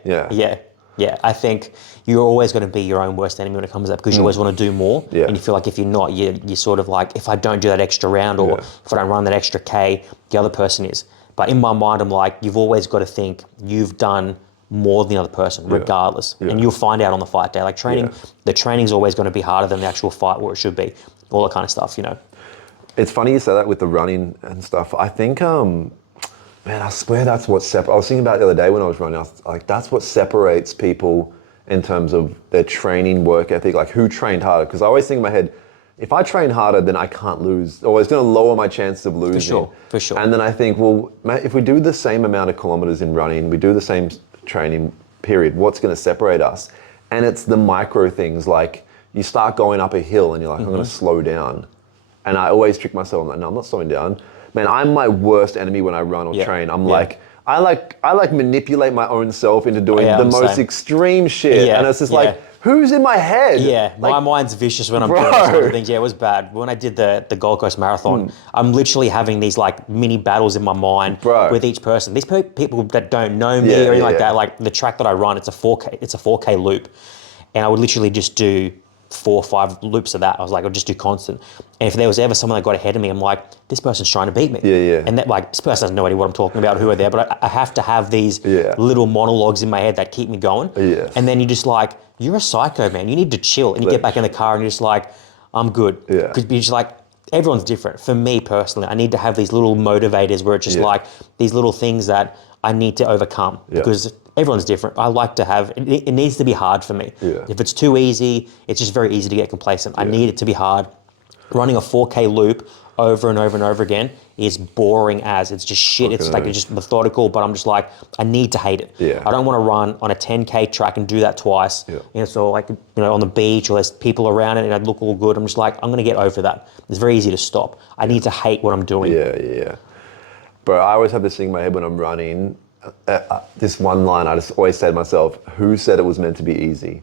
I think you're always going to be your own worst enemy when it comes to that because you always want to do more. Yeah. And you feel like if you're not, you're sort of like, if I don't do that extra round or if I don't run that extra K, the other person is. But in my mind, I'm like, you've always got to think you've done more than the other person, regardless. And you'll find out on the fight day. Like training, the training's always going to be harder than the actual fight where it should be. All that kind of stuff, you know. It's funny you say that with the running and stuff. I think, man, I swear that's what I was thinking about it the other day when I was running. I was like, that's what separates people in terms of their training, work ethic, like who trained harder. Because I always think in my head, if I train harder, then I can't lose, or it's going to lower my chances of losing. For sure. And then I think, well, if we do the same amount of kilometers in running, we do the same training period, what's going to separate us? And it's the micro things, like you start going up a hill and you're like, I'm going to slow down. And I always trick myself, I'm like, no, I'm not slowing down. Man, I'm my worst enemy when I run or train. I'm like, I like manipulate my own self into doing the most extreme shit. And it's just like, who's in my head? Yeah, like, my mind's vicious when I'm doing those sort of things. Yeah, it was bad. When I did the Gold Coast Marathon, I'm literally having these like mini battles in my mind with each person. These people that don't know me or anything like that, like the track that I run, it's a 4K loop. And I would literally just do 4 or 5 loops of that. I was like, I'll just do constant. And if there was ever someone that got ahead of me, I'm like, this person's trying to beat me. And that, like, this person has no idea what I'm talking about, who are there, but I have to have these little monologues in my head that keep me going. And then you're just like, you're a psycho, man. You need to chill. And you get back in the car and you're just like, I'm good. Because you're just like, everyone's different. For me personally, I need to have these little motivators where it's just like these little things that I need to overcome because everyone's different. I like to have, it needs to be hard for me. If it's too easy, it's just very easy to get complacent. I need it to be hard. Running a 4K loop over and over and over again is boring as, it's just shit. It's like, it's just methodical, but I'm just like, I need to hate it. I don't want to run on a 10K track and do that twice. You know, so like, you know, on the beach or there's people around it and I look all good. I'm just like, I'm going to get over that. It's very easy to stop. I need to hate what I'm doing. But I always have this thing in my head when I'm running, this one line I just always say to myself, who said it was meant to be easy?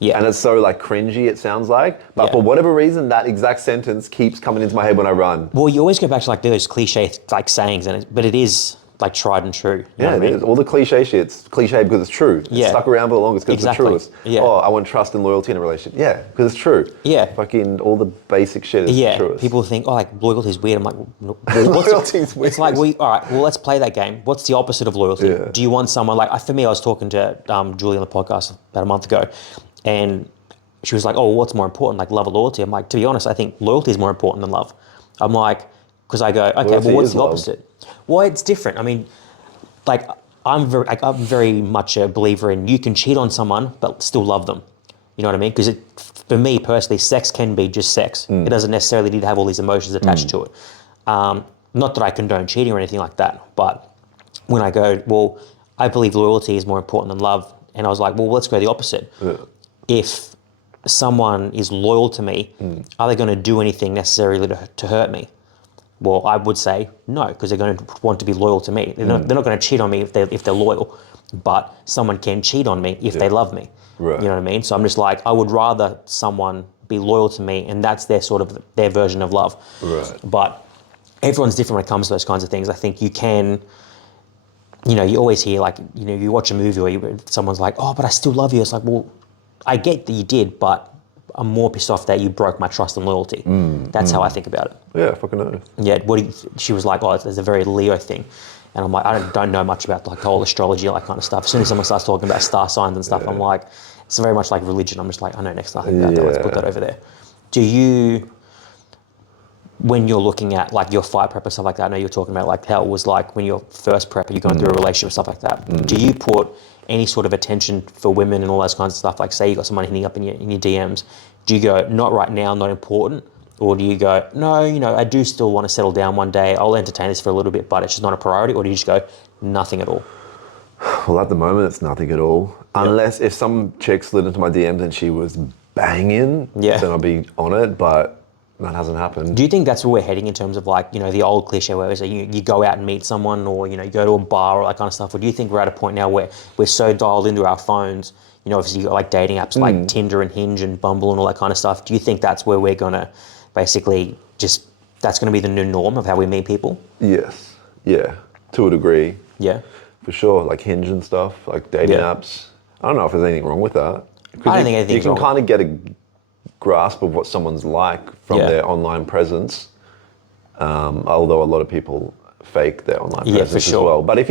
And it's so like cringy, it sounds like, but for whatever reason, that exact sentence keeps coming into my head when I run. Well, you always go back to like those cliche like sayings, but it is like tried and true. You know Yeah, what I it mean? is. All the cliche shit's cliche because it's true. It's Yeah. stuck around for the longest because Exactly. it's the truest. Yeah. Oh, I want trust and loyalty in a relationship. Yeah, because it's true. Yeah. Fucking all the basic shit is the Yeah, truest. people think, oh, like loyalty is weird. I'm like, Loyalty's weird. It's like all right, well, let's play that game. What's the opposite of loyalty? Yeah. Do you want someone like, for me, I was talking to Julie on the podcast about a month ago, and she was like, oh, what's more important, like love or loyalty? I'm like, to be honest, I think loyalty is more important than love. I'm like, because I go, okay, Loyalty well, what's is the love. opposite? Well, it's different. I mean, like I'm very much a believer in you can cheat on someone but still love them. You know what I mean? Because for me personally, sex can be just sex. It doesn't necessarily need to have all these emotions attached to it. Not that I condone cheating or anything like that, but when I go, well, I believe loyalty is more important than love, and I was like, well, let's go the opposite. Yeah. If someone is loyal to me, are they going to do anything necessarily to hurt me? Well, I would say no, because they're going to want to be loyal to me. They're not going to cheat on me if they're loyal, but someone can cheat on me if they love me. Right. You know what I mean? So I'm just like, I would rather someone be loyal to me, and that's their sort of their version of love. Right. But everyone's different when it comes to those kinds of things. I think you can, you know, you always hear like, you know, you watch a movie or someone's like, oh, but I still love you. It's like, well, I get that you did, but I'm more pissed off that you broke my trust and loyalty. That's how I think about it. Yeah, fucking know. Yeah, she was like, oh, it's a very Leo thing. And I'm like, I don't know much about like the whole astrology, all that kind of stuff. As soon as someone starts talking about star signs and stuff, I'm like, it's very much like religion. I'm just like, I know next to nothing about that. Let's put that over there. Do you, when you're looking at like your fight prep and stuff like that, I know you're talking about like how it was like when you're first prep, you're going through a relationship and stuff like that. Do you put any sort of attention for women and all those kinds of stuff? Like say you got someone hitting up in your DMs. Do you go, not right now, not important? Or do you go, no, you know, I do still want to settle down one day. I'll entertain this for a little bit, but it's just not a priority. Or do you just go, nothing at all? Well, at the moment, it's nothing at all. Unless if some chick slid into my DMs and she was banging, then I'll be on it, but that hasn't happened. Do you think that's where we're heading in terms of like, you know, the old cliche where it's like you go out and meet someone or, you know, you go to a bar or that kind of stuff? Or do you think we're at a point now where we're so dialed into our phones, you know, obviously you've got like dating apps like Tinder and Hinge and Bumble and all that kind of stuff. Do you think that's where we're going to basically just, that's going to be the new norm of how we meet people? Yes. Yeah. To a degree. Yeah. For sure. Like Hinge and stuff, like dating apps. I don't know if there's anything wrong with that. I don't think anything's You wrong. can kind of get a grasp of what someone's like from their online presence. Although a lot of people fake their online presence for sure. as well. But if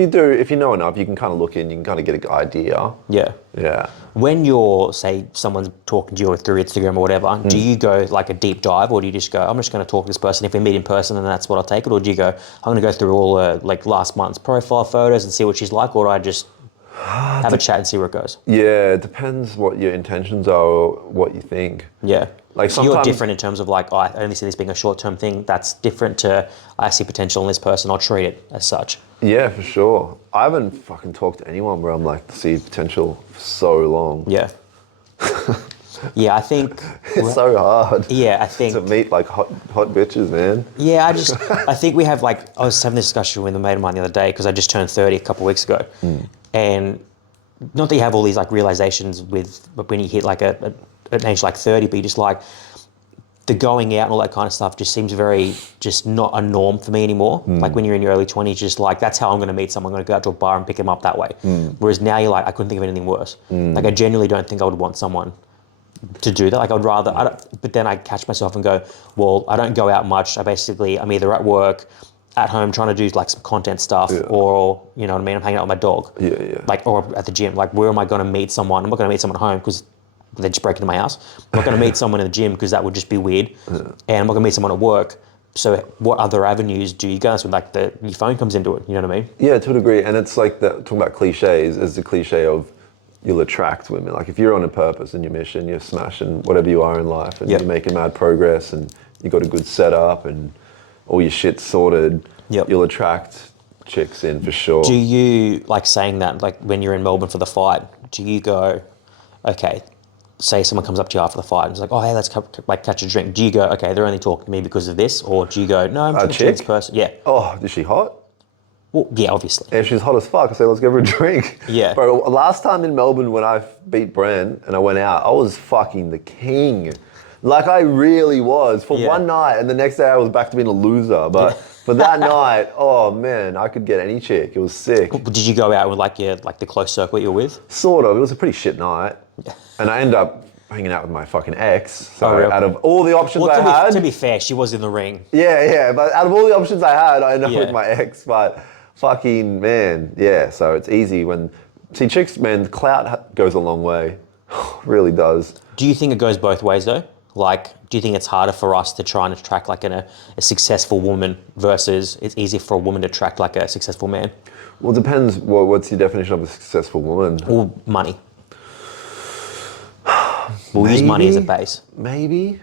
you know enough, you can kind of look in, you can kind of get an idea. Yeah. Yeah. When you're, say, someone's talking to you through Instagram or whatever, do you go like a deep dive, or do you just go, I'm just going to talk to this person. If we meet in person, and that's what I'll take it, or do you go, I'm going to go through all like last month's profile photos and see what she's like, or do I just have a chat and see where it goes? Yeah, it depends what your intentions are or what you think. Yeah. Like so you're sometimes- different in terms of like, oh, I only see this being a short-term thing. That's different to, I see potential in this person, I'll treat it as such. Yeah, for sure. I haven't fucking talked to anyone where I'm like, see potential for so long. Yeah. Yeah, I think... It's so hard. Yeah, I think... to meet like hot bitches, man. Yeah, I think we have like, I was having this discussion with a mate of mine the other day because I just turned 30 a couple of weeks ago. And not that you have all these like realizations with, but when you hit like an age like 30, but you just like, the going out and all that kind of stuff just seems very, just not a norm for me anymore. Like when you're in your early 20s, just like, that's how I'm going to meet someone. I'm going to go out to a bar and pick them up that way. Whereas now you're like, I couldn't think of anything worse. Like I genuinely don't think I would want someone to do that. Like I would rather, but then I catch myself and go, well, I don't go out much. I'm either at work, at home trying to do like some content stuff, or, you know what I mean, I'm hanging out with my dog. Like, or at the gym. Like, where am I going to meet someone? I'm not going to meet someone at home because they just break into my house. I'm not going to meet someone in the gym because that would just be weird. And I'm not going to meet someone at work. So what other avenues do you go? So like your phone comes into it, you know what I mean? Yeah, to a degree. And it's like talking about cliches, is the cliche of you'll attract women. Like if you're on a purpose and your mission, you're smashing whatever you are in life and you're making mad progress and you got a good setup and all your shit's sorted, you'll attract chicks in for sure. Do you, like saying that, like when you're in Melbourne for the fight, do you go, okay, say someone comes up to you after the fight and is like, oh, hey, let's catch a drink. Do you go, okay, they're only talking to me because of this? Or do you go, no, I'm talking to this person? Yeah. Oh, is she hot? Well, yeah, obviously. If she's hot as fuck, I say, let's give her a drink. Yeah. Bro, last time in Melbourne when I beat Brent and I went out, I was fucking the king. Like I really was for one night, and the next day I was back to being a loser. But But that night, oh man, I could get any chick. It was sick. Did you go out with like the close circle you're with? Sort of. It was a pretty shit night. And I ended up hanging out with my fucking ex. So really? out of all the options I had... To be fair, she was in the ring. Yeah. But out of all the options I had, I ended up with my ex. But fucking, man, yeah. So it's easy when... See, chicks, man, clout goes a long way. Really does. Do you think it goes both ways, though? Like, do you think it's harder for us to try and attract like a successful woman versus it's easier for a woman to attract like a successful man? Well, it depends. What's your definition of a successful woman? Or money. We'll use money as a base. Maybe.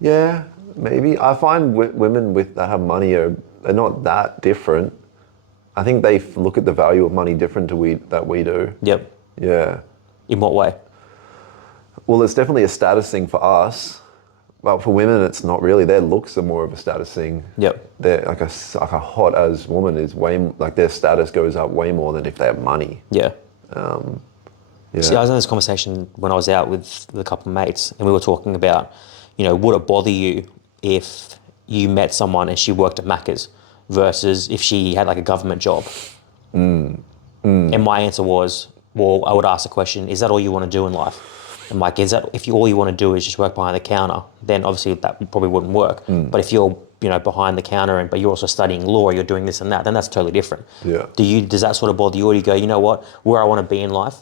Yeah, maybe. I find women that have money are not that different. I think they look at the value of money different that we do. Yep. Yeah. In what way? Well, it's definitely a status thing for us. Well, for women, it's not really. Their looks are more of a status thing. Yep. They're like a hot as woman is like their status goes up way more than if they have money. Yeah. Yeah. See, I was in this conversation when I was out with a couple of mates, and we were talking about, would it bother you if you met someone and she worked at Macca's versus if she had like a government job? And my answer was, well, I would ask the question, is that all you want to do in life? And like, if all you want to do is just work behind the counter, then obviously that probably wouldn't work. But if you're, behind the counter but you're also studying law, you're doing this and that, then that's totally different. Yeah. Does that sort of bother you, or do you go, you know what, where I want to be in life,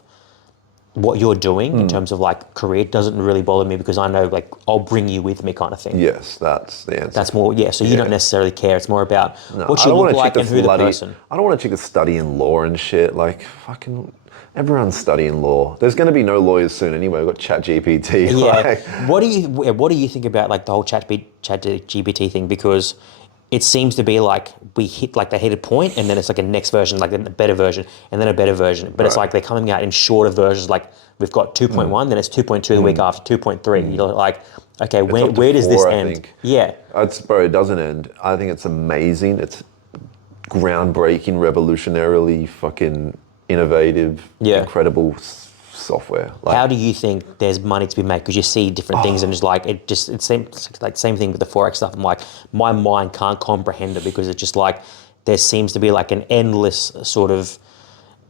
what you're doing in terms of like career doesn't really bother me because I know like I'll bring you with me kind of thing. Yes, that's the answer. That's more, so you don't necessarily care. It's more about what you look like and who the person. I don't want to chick that's studying law and shit. Like fucking everyone's studying law. There's going to be no lawyers soon anyway. We've got ChatGPT. Yeah. Like. What do you think about like the whole ChatGPT thing? Because it seems to be like we hit like the headed point and then it's like a next version, like a better version and then a better version. But it's like they're coming out in shorter versions. Like we've got 2.1, then it's 2.2 the week after, 2.3. You're like, okay, where does this end? Think. Yeah. Bro, it doesn't end. I think it's amazing. It's groundbreaking, revolutionarily fucking innovative, incredible software. Like, how do you think there's money to be made? Because you see different things and it seems like same thing with the Forex stuff. I'm like, my mind can't comprehend it because it's just like, there seems to be like an endless sort of...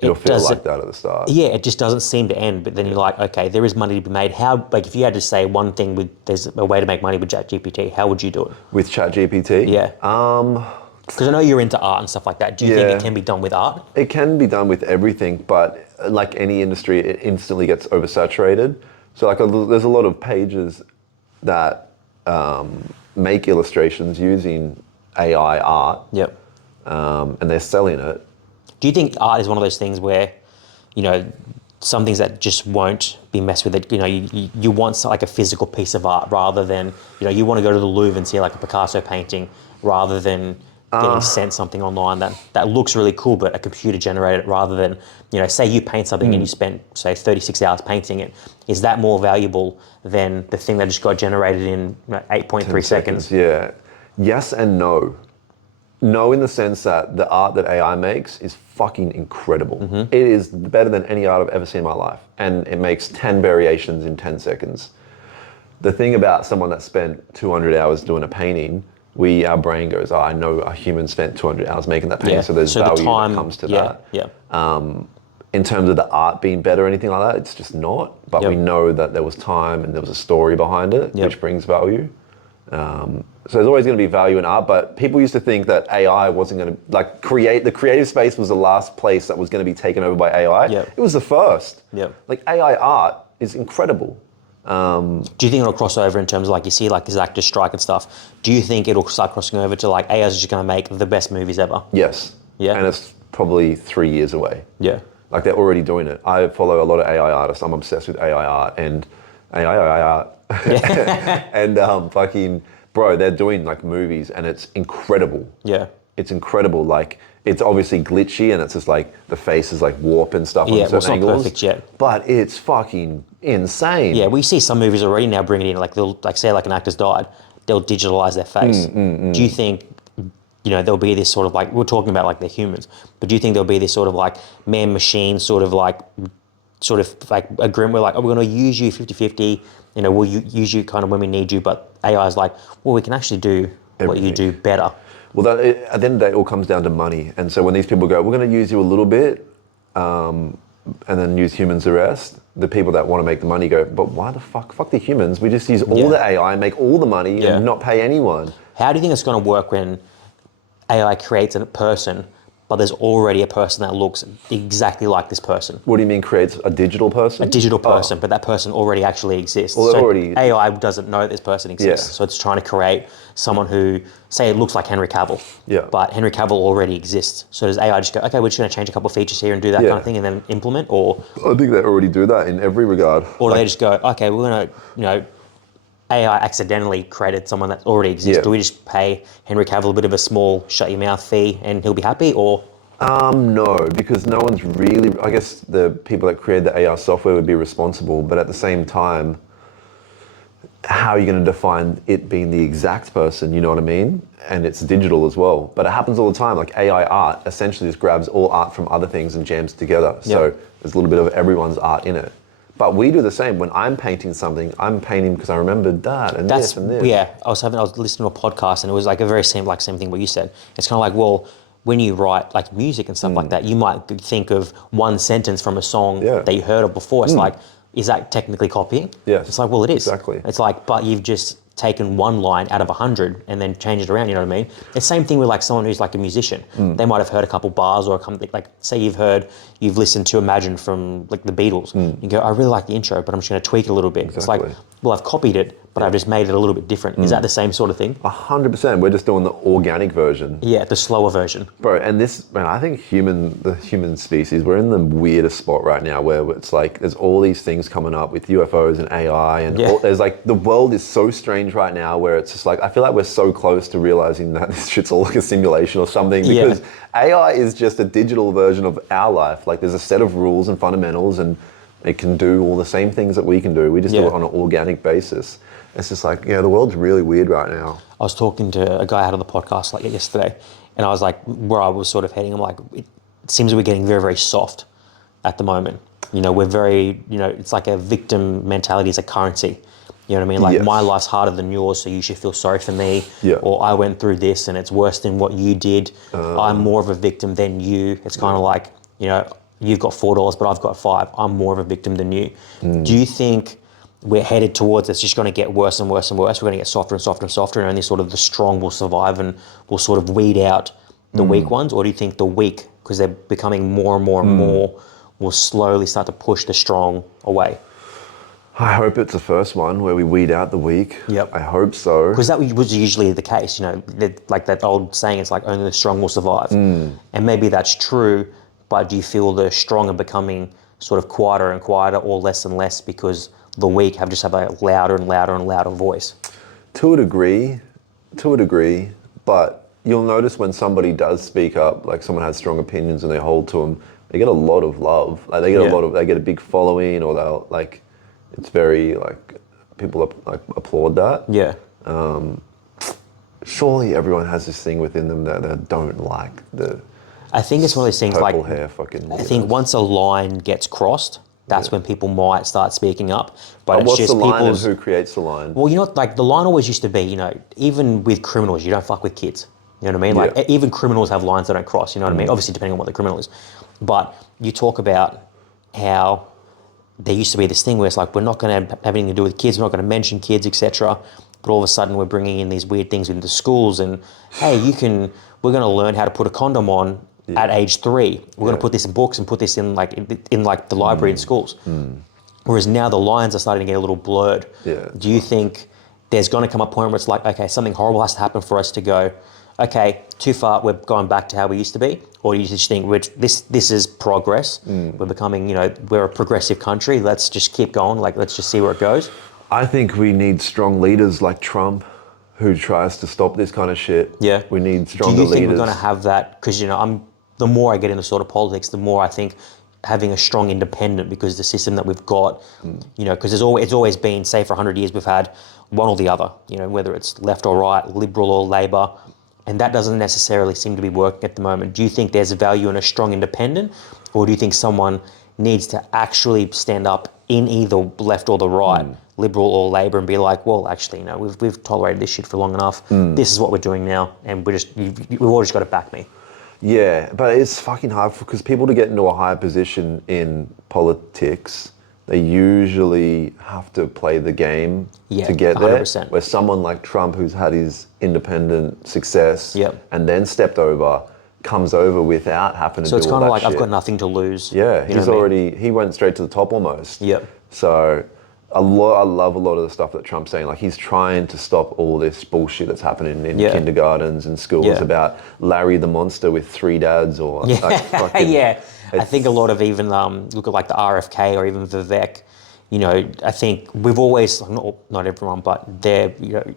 You'll feel like that at the start. Yeah, it just doesn't seem to end. But then you're like, okay, there is money to be made. How, like if you had to say one thing there's a way to make money with ChatGPT, how would you do it? With ChatGPT? Yeah. Because I know you're into art and stuff like that. Do you think it can be done with art? It can be done with everything, but like any industry, it instantly gets oversaturated. So like there's a lot of pages that make illustrations using AI art. Yep. And they're selling it. Do you think art is one of those things where, some things that just won't be messed with it? You want like a physical piece of art rather than, you want to go to the Louvre and see like a Picasso painting rather than getting sent something online that looks really cool, but a computer generated it rather than, say you paint something and you spent, say, 36 hours painting it. Is that more valuable than the thing that just got generated in 8.3 seconds? Yeah. Yes and no. No, in the sense that the art that AI makes is fucking incredible. It is better than any art I've ever seen in my life. And it makes 10 variations in 10 seconds. The thing about someone that spent 200 hours doing a painting, our brain goes, I know a human spent 200 hours making that painting, so there's value that comes to that. Yeah. In terms of the art being better or anything like that, it's just not. But we know that there was time and there was a story behind it, which brings value. So there's always going to be value in art, but people used to think that AI wasn't going to, like, the creative space was the last place that was going to be taken over by AI. It was the first. Like, AI art is incredible. Do you think it'll cross over in terms of, like, you see, like, this actor strike and stuff? Do you think it'll start crossing over to, like, AI is just going to make the best movies ever? Yes. Yeah. And it's probably 3 years away. Yeah. Like, they're already doing it. I follow a lot of AI artists. I'm obsessed with AI art and AI art. And fucking... Bro, they're doing like movies and it's incredible. Yeah. It's incredible. Like, it's obviously glitchy and it's just like the face is like warp and stuff on certain angles. Not perfect yet. But it's fucking insane. Yeah, we see some movies already now bring it in, like they'll, like say like an actor's died, they'll digitalize their face. Do you think, there'll be this sort of like, we're talking about like they're humans, but do you think there'll be this sort of like man-machine sort of like agreement where like, oh, we're going to use you 50-50, we'll use you kind of when we need you, but AI is like, well, we can actually do what you do better. Well, at the end of the day, it all comes down to money. And so when these people go, we're going to use you a little bit, and then use humans the rest, the people that want to make the money go, but why the fuck? Fuck the humans. We just use all the AI, make all the money, and not pay anyone. How do you think it's going to work when AI creates a person, but there's already a person that looks exactly like this person? What do you mean creates a digital person? A digital person, but that person already actually exists. Well, so already, AI doesn't know this person exists. So it's trying to create someone who, say it looks like Henry Cavill, but Henry Cavill already exists. So does AI just go, okay, we're just going to change a couple of features here and do that kind of thing and then implement? Or I think they already do that in every regard. Or do they just go, okay, we're going to, AI accidentally created someone that already exists. Do we just pay Henry Cavill a bit of a small shut your mouth fee and he'll be happy? Or no, because no one's really, I guess the people that created the AI software would be responsible, but at the same time, how are you going to define it being the exact person, you know what I mean? And it's digital as well. But it happens all the time. Like AI art essentially just grabs all art from other things and jams together. So there's a little bit of everyone's art in it. But we do the same. When I'm painting something, I'm painting because I remembered that and this and this. Yeah, I was listening to a podcast and it was like a very same thing what you said. It's kind of like, well, when you write like music and stuff like that, you might think of one sentence from a song that you heard of before. It's like, is that technically copying? Yes. It's like, well, it is. Exactly. It's like, but you've just taken one line out of 100 and then changed it around, you know what I mean? It's the same thing with like someone who's like a musician. They might have heard a couple bars or like say you've listened to Imagine from like the Beatles. You go, I really like the intro, but I'm just going to tweak it a little bit. It's like, well, I've copied it, but I've just made it a little bit different. Is that the same sort of thing? 100%. We're just doing the organic version. Yeah, the slower version. Bro, and I think the human species, we're in the weirdest spot right now where it's like there's all these things coming up with UFOs and AI and there's like the world is so strange right now where it's just like I feel like we're so close to realizing that this shit's all like a simulation or something because AI is just a digital version of our life. Like there's a set of rules and fundamentals and it can do all the same things that we can do. We just do it on an organic basis. It's just like, the world's really weird right now. I was talking to a guy out on the podcast like yesterday, and I was like, where I was sort of heading, I'm like, it seems we're getting very, very soft at the moment. We're very, it's like a victim mentality is a currency. You know what I mean? Like my life's harder than yours, so you should feel sorry for me. Or I went through this and it's worse than what you did. I'm more of a victim than you. It's kind of like, you've got $4, but I've got $5. I'm more of a victim than you. Do you think we're headed towards it's just going to get worse and worse and worse? We're going to get softer and softer and softer, and only sort of the strong will survive and will sort of weed out the weak ones? Or do you think the weak, because they're becoming more and more and more, will slowly start to push the strong away? I hope it's the first one where we weed out the weak. Yep. I hope so. Because that was usually the case, like that old saying, it's like only the strong will survive. And maybe that's true, but do you feel the strong are becoming sort of quieter and quieter or less and less because the weak have a louder and louder and louder voice? To a degree, but you'll notice when somebody does speak up, like someone has strong opinions and they hold to them, they get a lot of love. Like they get a big following, or they'll like, it's very like people like applaud that. Yeah. Surely everyone has this thing within them that they don't like the. I think it's one of those things like. Hair fucking. I think once a line gets crossed, that's when people might start speaking up. But it's what's just the line and people's. who creates the line? Well, like the line always used to be, even with criminals, you don't fuck with kids. You know what I mean? Like even criminals have lines they don't cross. You know what I mean? Obviously, depending on what the criminal is. But you talk about how there used to be this thing where it's like, we're not going to have anything to do with kids, we're not going to mention kids, etc. But all of a sudden we're bringing in these weird things into schools and, hey, we're going to learn how to put a condom on at age 3. We're going to put this in books and put this in the library in schools. Whereas now the lines are starting to get a little blurred. Do you think there's going to come a point where it's like, okay, something horrible has to happen for us to go, okay, too far, we're going back to how we used to be? Or do you just think this is progress? We're becoming, we're a progressive country. Let's just keep going. Like, let's just see where it goes. I think we need strong leaders like Trump who tries to stop this kind of shit. Yeah. We need stronger leaders. Do you think we're going to have that? Because, the more I get into sort of politics, the more I think having a strong independent, because the system that we've got, because it's always been, say for 100 years, we've had one or the other, whether it's left or right, Liberal or Labor, and that doesn't necessarily seem to be working at the moment. Do you think there's value in a strong independent, or do you think someone needs to actually stand up in either left or the right Liberal or Labor and be like, well, actually, you know, we've tolerated this shit for long enough. This is what we're doing now, and we've all just got to back me. Yeah, but it's fucking hard because people to get into a higher position in politics, they usually have to play the game to get 100%. there. Where someone like Trump, who's had his independent success and then stepped over, comes over without having to do all that shit. So it's kind of like, I've got nothing to lose. Yeah, he went straight to the top almost. Yep. So I love a lot of the stuff that Trump's saying. Like, he's trying to stop all this bullshit that's happening in kindergartens and schools about Larry the Monster with 3 dads or like fucking... I think a lot of even look at like the RFK or even Vivek. You know, I think we've always, not everyone, but they're, you know,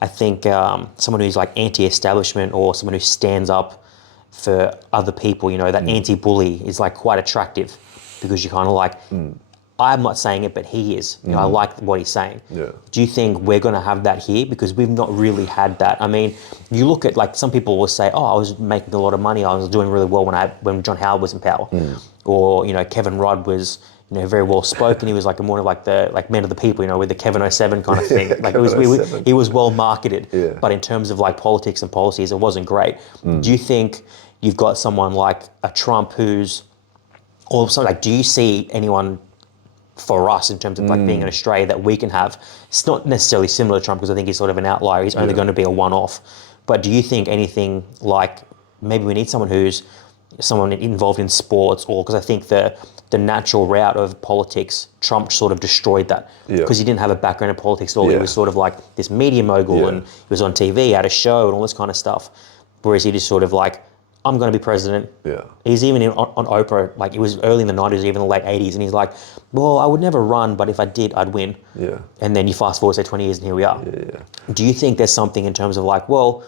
I think someone who's like anti-establishment or someone who stands up for other people, you know, that anti-bully is like quite attractive because you're kind of like, I'm not saying it, but he is. You know, I like what he's saying. Yeah. Do you think we're going to have that here? Because we've not really had that. I mean, you look at like some people will say, "Oh, I was making a lot of money. I was doing really well when John Howard was in power," or you know, Kevin Rudd was very well spoken. He was like more of like the man of the people, you know, with the Kevin 07 kind of thing. Like he was well marketed. Yeah. But in terms of like politics and policies, it wasn't great. Do you think you've got someone like a Trump who's also like? Do you see anyone for us in terms of like being in Australia that we can have? It's not necessarily similar to Trump because I think he's sort of an outlier. He's only going to be a one-off. But do you think anything like maybe we need someone who's someone involved in sports, or because I think the natural route of politics, Trump sort of destroyed that because he didn't have a background in politics at all. He was sort of like this media mogul and he was on TV, had a show and all this kind of stuff. Whereas he just sort of like, I'm going to be president. Yeah. He's even on Oprah, like it was early in the 90s, even the late 80s, and he's like, well, I would never run, but if I did, I'd win. Yeah. And then you fast forward, say 20 years and here we are. Yeah. Do you think there's something in terms of like, well,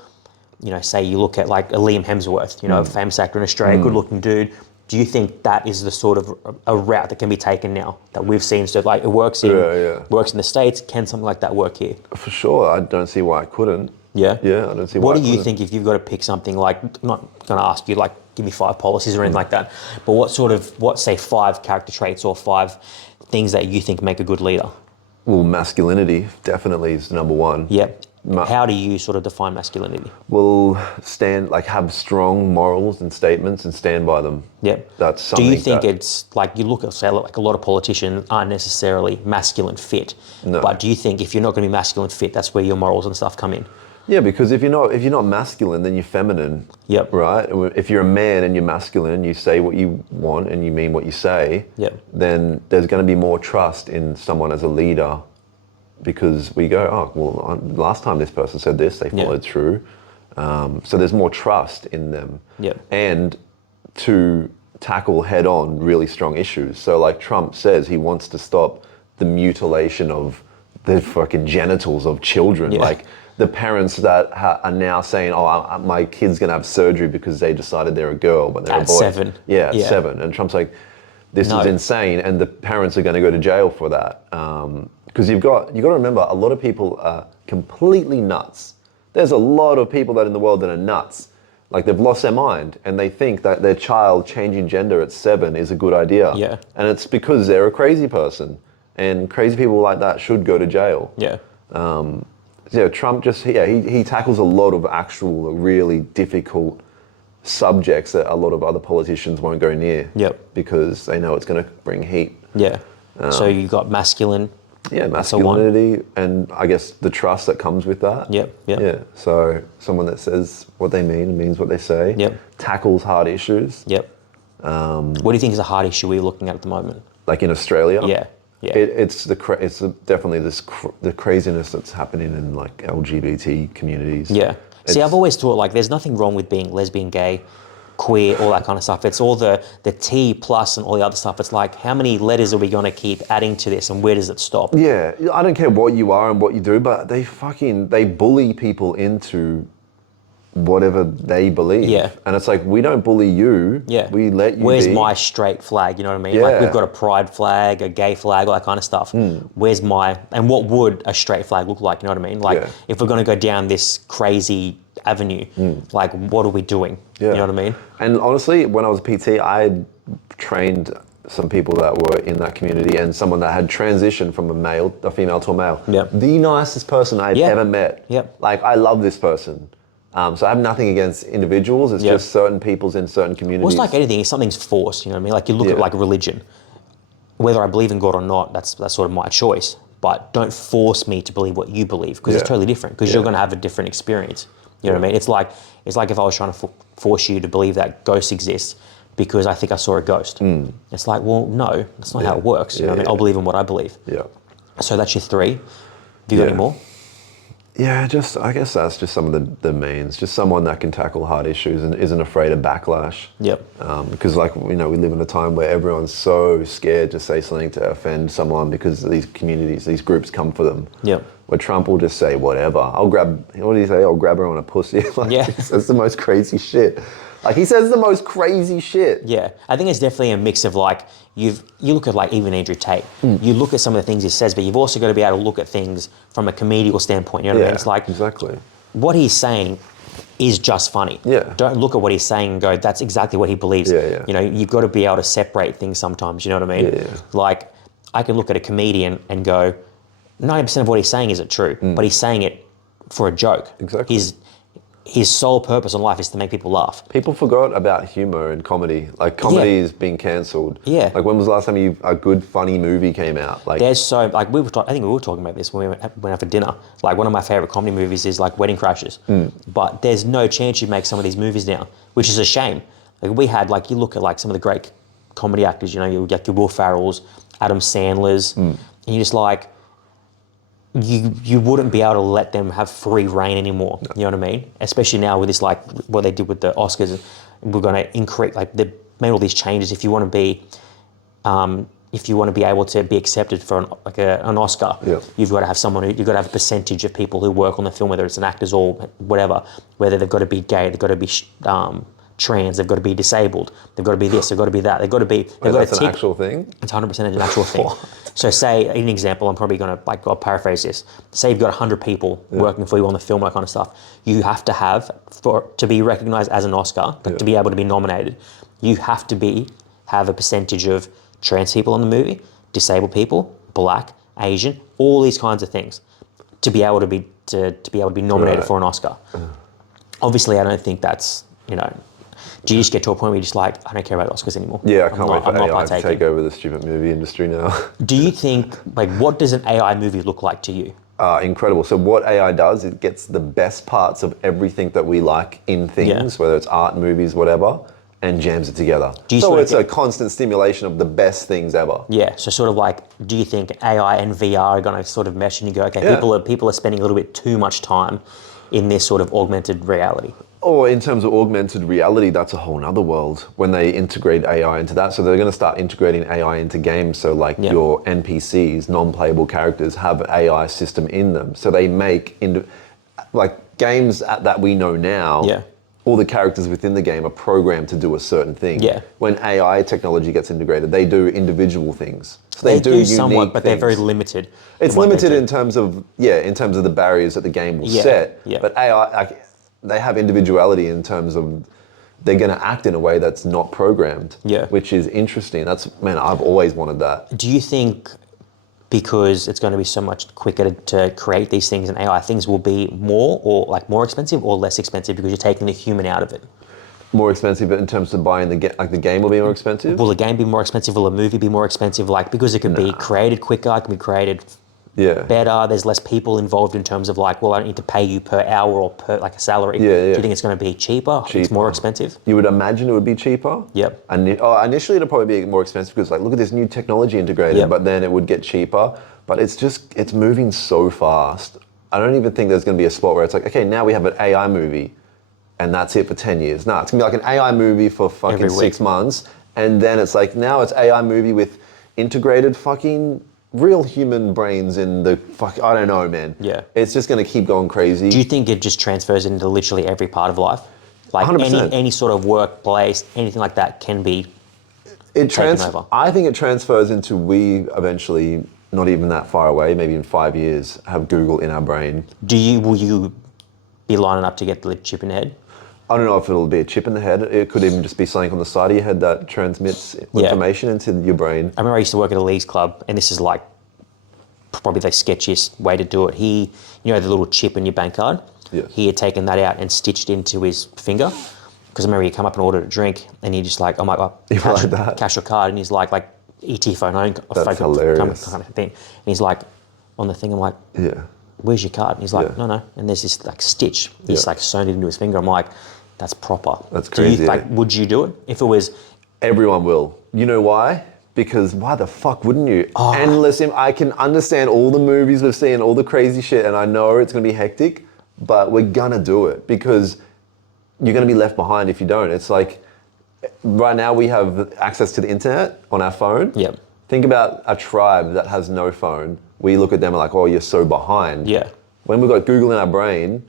you know, say you look at like a Liam Hemsworth, you know, a famous actor in Australia, good looking dude. Do you think that is the sort of a route that can be taken now that we've seen? So like it works works in the States. Can something like that work here? For sure. I don't see why it couldn't. Yeah? Yeah, I don't see why. What do you think if you've got to pick something like, I'm not going to ask you like, give me 5 policies or anything like that, but what say 5 character traits or 5 things that you think make a good leader? Well, masculinity definitely is number 1. Yep. How do you sort of define masculinity? Well, have strong morals and statements and stand by them. Yep. That's something. Do you think it's like you look at, say, like a lot of politicians aren't necessarily masculine fit? No. But do you think if you're not going to be masculine fit, that's where your morals and stuff come in? Yeah, because if you're not masculine, then you're feminine. Yep. Right? If you're a man and you're masculine, you say what you want and you mean what you say. Yep. Then there's going to be more trust in someone as a leader. Because we go, oh, well, last time this person said this, they followed through. So there's more trust in them. Yep. And to tackle head on really strong issues. So like Trump says, he wants to stop the mutilation of the fucking genitals of children. Yeah. Like the parents that are now saying, oh, my kid's going to have surgery because they decided they're a girl, but they're a boy. At 7. Yeah, at 7. And Trump's like, this is insane. And the parents are going to go to jail for that. Because you've got to remember, a lot of people are completely nuts. There's a lot of people in the world that are nuts. Like they've lost their mind and they think that their child changing gender at 7 is a good idea. Yeah. And it's because they're a crazy person. And crazy people like that should go to jail. Yeah. Trump he tackles a lot of actual really difficult subjects that a lot of other politicians won't go near. Yep. Because they know it's going to bring heat. Yeah. So you've got masculine. Yeah, masculinity and I guess the trust that comes with that. Yep. Yeah. So someone that says what they mean and means what they say. Yep. Tackles hard issues. Yep. What do you think is a hard issue we're looking at the moment? Like in Australia? Yeah. Yeah. It's definitely the craziness that's happening in like LGBT communities. Yeah. See, I've always thought like there's nothing wrong with being lesbian, gay, queer, all that kind of stuff. It's all the T plus and all the other stuff. It's like, how many letters are we going to keep adding to this and where does it stop? Yeah, I don't care what you are and what you do, but they bully people into whatever they believe. Yeah. And it's like, we don't bully you. Yeah. We let you Where's my straight flag, you know what I mean? Yeah. Like we've got a pride flag, a gay flag, all that kind of stuff. Where's and what would a straight flag look like, you know what I mean? Like if we're going to go down this crazy avenue, like what are we doing? Yeah. You know what I mean? And honestly, when I was a PT, I trained some people that were in that community and someone that had transitioned from a female to a male. Yep. The nicest person I've ever met. Yep. Like, I love this person. So I have nothing against individuals. It's just certain people's in certain communities. Well, it's like anything. If something's forced, you know what I mean? Like, you look at like religion. Whether I believe in God or not, that's sort of my choice. But don't force me to believe what you believe, because it's totally different, because you're going to have a different experience. You know what I mean? It's like if I was trying to force you to believe that ghosts exist because I think I saw a ghost. It's like, well, no, that's not how it works. You know what I mean? I'll believe in what I believe. Yeah. So that's your 3. Have you got any more? Yeah, I guess that's just some of the mains. Just someone that can tackle hard issues and isn't afraid of backlash. Yep. Because we live in a time where everyone's so scared to say something to offend someone because these communities, these groups come for them. Yep. Where Trump will just say whatever. What did he say? I'll grab her on a pussy. That's the most crazy shit. Like, he says the most crazy shit. Yeah, I think it's definitely a mix of like, you look at like even Andrew Tate, you look at some of the things he says, but you've also got to be able to look at things from a comedical standpoint. You know what I mean? It's like, exactly. What he's saying is just funny. Yeah. Don't look at what he's saying and go, that's exactly what he believes. Yeah. You know, you've got to be able to separate things sometimes, you know what I mean? Yeah. Like, I can look at a comedian and go, 90% of what he's saying isn't true, but he's saying it for a joke. Exactly. His sole purpose in life is to make people laugh. People forgot about humor and comedy. Like, comedy is being cancelled. Yeah. Like, when was the last time a good, funny movie came out? Like, there's so, like, I think we were talking about this when we went out for dinner. Like, one of my favorite comedy movies is like Wedding Crashers. But there's no chance you'd make some of these movies now, which is a shame. Like, we had, like, you look at like some of the great comedy actors, you know, you get your Will Ferrells, Adam Sandlers, and you're just like, you wouldn't be able to let them have free reign anymore. No. You know what I mean? Especially now with this, like what they did with the Oscars, we're going to increase, like they've made all these changes. If you want to be, able to be accepted for an Oscar, you've got to have you've got to have a percentage of people who work on the film, whether it's an actors or whatever, whether they've got to be gay, they've got to be trans, they've got to be disabled, they've got to be this, they've got to be that, they've got to be... That's an actual thing? It's 100% an actual thing. So say, an example, I'm probably going to, I'll paraphrase this. Say you've got 100 people working for you on the film, that kind of stuff. You have to have, to be recognised as an Oscar, to be able to be nominated, you have to have a percentage of trans people on the movie, disabled people, black, Asian, all these kinds of things, to be able to be nominated for an Oscar. Obviously, I don't think that's, do you just get to a point where you're just like, I don't care about Oscars anymore? Yeah, I can't wait for AI to take over the stupid movie industry now. Do you think, what does an AI movie look like to you? Incredible. So what AI does, it gets the best parts of everything that we like in things, whether it's art, movies, whatever, and jams it together. So it's a constant stimulation of the best things ever. Yeah, so sort of like, do you think AI and VR are going to sort of mesh and you go, okay, people are spending a little bit too much time in this sort of augmented reality? Or in terms of augmented reality, that's a whole nother world when they integrate AI into that. So they're going to start integrating AI into games. So like your NPCs, non-playable characters, have an AI system in them. So they make, like games that we know now, all the characters within the game are programmed to do a certain thing. Yeah. When AI technology gets integrated, they do individual things. So they do somewhat, but they're very limited. It's limited in terms of the barriers that the game will set. Yeah. But AI, they have individuality in terms of they're going to act in a way that's not programmed, which is interesting. I've always wanted that. Do you think because it's going to be so much quicker to create these things and AI, things will be more expensive or less expensive because you're taking the human out of it? More expensive in terms of buying the game will be more expensive? Will the game be more expensive? Will a movie be more expensive? Because it can be created quicker, it can be created better, there's less people involved in terms of I don't need to pay you per hour or per a salary. Do you think it's going to be cheaper? It's more expensive? You would imagine it would be cheaper? Yep. Initially it'll probably be more expensive because look at this new technology integrated, but then it would get cheaper. But it's moving so fast. I don't even think there's going to be a spot where it's like, okay, now we have an AI movie and that's it for 10 years. No, it's going to be like an AI movie for fucking 6 months. And then it's like, now it's AI movie with integrated fucking real human brains in the I don't know, man. Yeah. It's just going to keep going crazy. Do you think it just transfers into literally every part of life? 100%. Any sort of workplace, anything like that can be taken over? I think it transfers into we eventually, not even that far away, maybe in 5 years, have Google in our brain. Will you be lining up to get the chip in the head? I don't know if it'll be a chip in the head. It could even just be something on the side of your head that transmits information into your brain. I remember I used to work at a leagues club, and this is like probably the sketchiest way to do it. The little chip in your bank card. Yeah. He had taken that out and stitched into his finger. Because I remember he'd come up and ordered a drink, and he just like, oh my God, cash your card, and he's like ET phone home, that's hilarious. kind of thing. And he's like, on the thing, I'm like, where's your card? And he's like, no. And there's this like stitch. He's like sewn it into his finger. I'm like, that's proper. That's crazy. Would you do it if it was? Everyone will. You know why? Because why the fuck wouldn't you? Oh. And listen, I can understand all the movies we've seen, all the crazy shit, and I know it's gonna be hectic, but we're gonna do it because you're gonna be left behind if you don't. It's like, right now we have access to the internet on our phone. Yep. Think about a tribe that has no phone. We look at them and like, oh, you're so behind. Yeah. When we've got Google in our brain.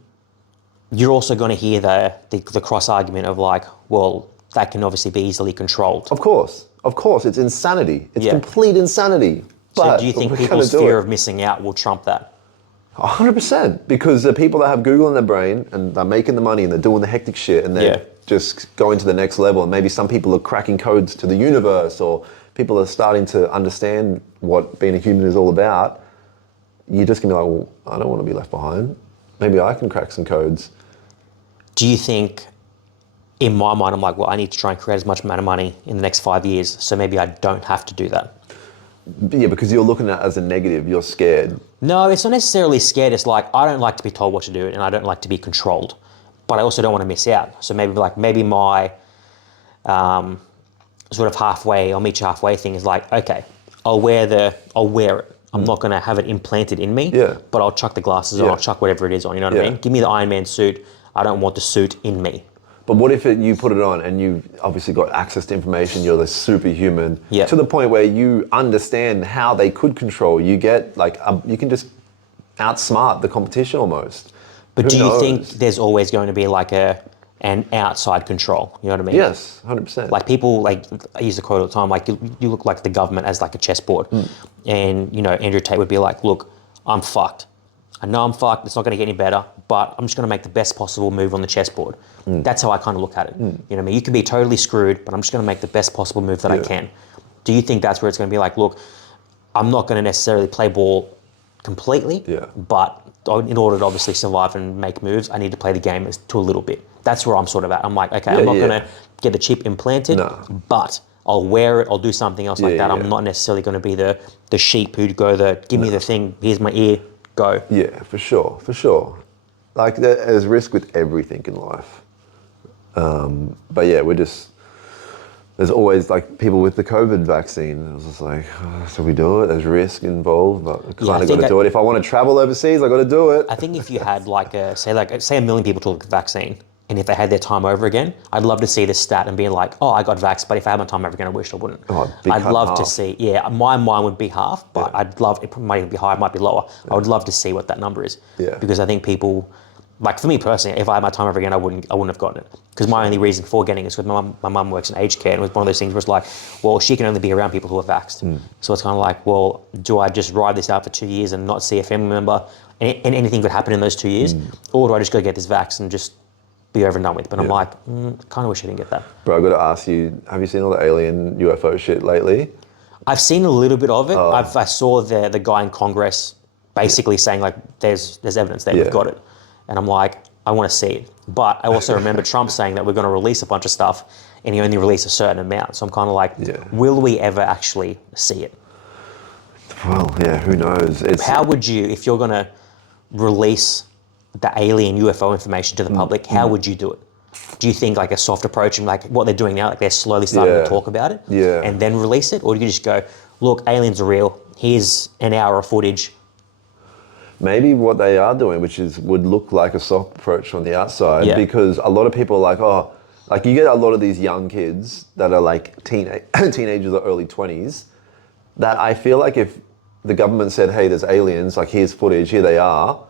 You're also going to hear the cross argument of like, well, that can obviously be easily controlled. Of course, it's insanity. It's complete insanity. But so do you think people's fear of missing out will trump that? 100%, because the people that have Google in their brain and they're making the money and they're doing the hectic shit and they're just going to the next level, and maybe some people are cracking codes to the universe, or people are starting to understand what being a human is all about, you're just gonna be like, well, I don't want to be left behind. Maybe I can crack some codes. Do you think, in my mind, I'm like, well, I need to try and create as much amount of money in the next 5 years, so maybe I don't have to do that? Yeah, because you're looking at it as a negative, you're scared. No, it's not necessarily scared. It's like, I don't like to be told what to do, and I don't like to be controlled, but I also don't want to miss out. So maybe my sort of halfway, I'll meet you halfway thing is like, okay, I'll wear it. I'm not going to have it implanted in me, but I'll chuck the glasses on, I'll chuck whatever it is on, you know what I mean? Give me the Iron Man suit. I don't want the suit in me. But what if you put it on and you've obviously got access to information, you're the superhuman, to the point where you understand how they could control. You get like, you can just outsmart the competition almost. But do you think there's always going to be like an outside control? You know what I mean? Yes, 100%. Like people, like I use the quote all the time, like you look like the government as like a chessboard. And, Andrew Tate would be like, look, I'm fucked. I know I'm fucked, it's not going to get any better, but I'm just going to make the best possible move on the chessboard. That's how I kind of look at it. You know what I mean? You could be totally screwed, but I'm just going to make the best possible move that I can. Do you think that's where it's going to be like, look, I'm not going to necessarily play ball completely, but in order to obviously survive and make moves, I need to play the game to a little bit. That's where I'm sort of at. I'm like, okay, I'm not going to get the chip implanted, but I'll wear it, I'll do something else like that. I'm not necessarily going to be the sheep who'd go give me the thing, here's my ear, go. Yeah, for sure. Like there's risk with everything in life. But yeah, there's always like people with the COVID vaccine. I was just like, so we do it, there's risk involved, but I kind of got to do it. If I want to travel overseas, I got to do it. I think if you had say 1 million people took the vaccine, and if they had their time over again, I'd love to see this stat and be like, oh, I got vaxxed, but if I had my time over again, I wish I wouldn't. I'd love to see, my mind would be half, but I'd love, it might be higher, it might be lower. I would love to see what that number is. Because I think people, like for me personally, if I had my time over again, I wouldn't have gotten it. Because my only reason for getting it is because my mum works in aged care, and it was one of those things where it's like, well, she can only be around people who are vaxxed. So it's kind of like, well, do I just ride this out for 2 years and not see a family member, and anything could happen in those 2 years? Or do I just go get this vax and just be over and done with? But I'm like, kind of wish I didn't get that. Bro, I got to ask you, have you seen all the alien UFO shit lately? I've seen a little bit of it. I saw the guy in Congress basically saying like, there's evidence there, we've got it. And I'm like, I want to see it. But I also remember Trump saying that we're going to release a bunch of stuff, and he only released a certain amount. So I'm kind of like, will we ever actually see it? Well, yeah, who knows? How would you, if you're going to release the alien UFO information to the public, how would you do it? Do you think like a soft approach, and like what they're doing now, like they're slowly starting to talk about it and then release it? Or do you just go, look, aliens are real, here's an hour of footage? Maybe what they are doing, which would look like a soft approach on the outside, because a lot of people are like, like you get a lot of these young kids that are like teenagers or early 20s, that I feel like if the government said, hey, there's aliens, like here's footage, here they are,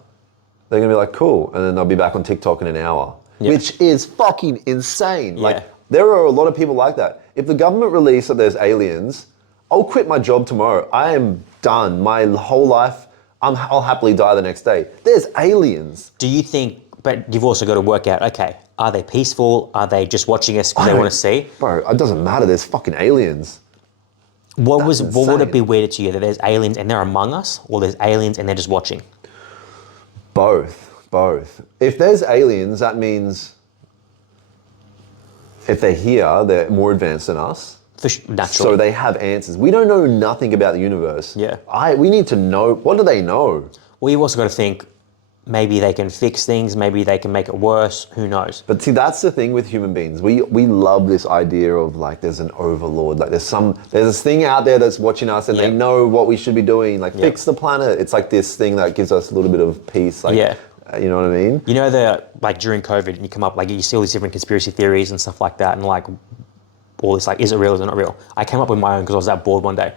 they're gonna be like, cool, and then they'll be back on TikTok in an hour, which is fucking insane. Like there are a lot of people like that. If the government released that there's aliens, I'll quit my job tomorrow. I am done. My whole life, I'll happily die the next day. There's aliens. Do you think, but you've also got to work out, okay, Are they peaceful? Are they just watching us because they want to see? Bro, it doesn't matter. There's fucking aliens. What would it be weirder to you, that there's aliens and they're among us, or there's aliens and they're just watching? Both. If there's aliens, that means if they're here, they're more advanced than us. Naturally. So they have answers. We don't know nothing about the universe. Yeah. We need to know, what do they know? Well, you've also got to think, maybe they can fix things, maybe they can make it worse, who knows? But see, that's the thing with human beings. We love this idea of like there's an overlord, like there's this thing out there that's watching us and they know what we should be doing, like fix the planet. It's like this thing that gives us a little bit of peace, like you know what I mean? You know, like during COVID, you come up, like you see all these different conspiracy theories and stuff like that, and like all this, like, is it real, is it not real? I came up with my own because I was that bored one day,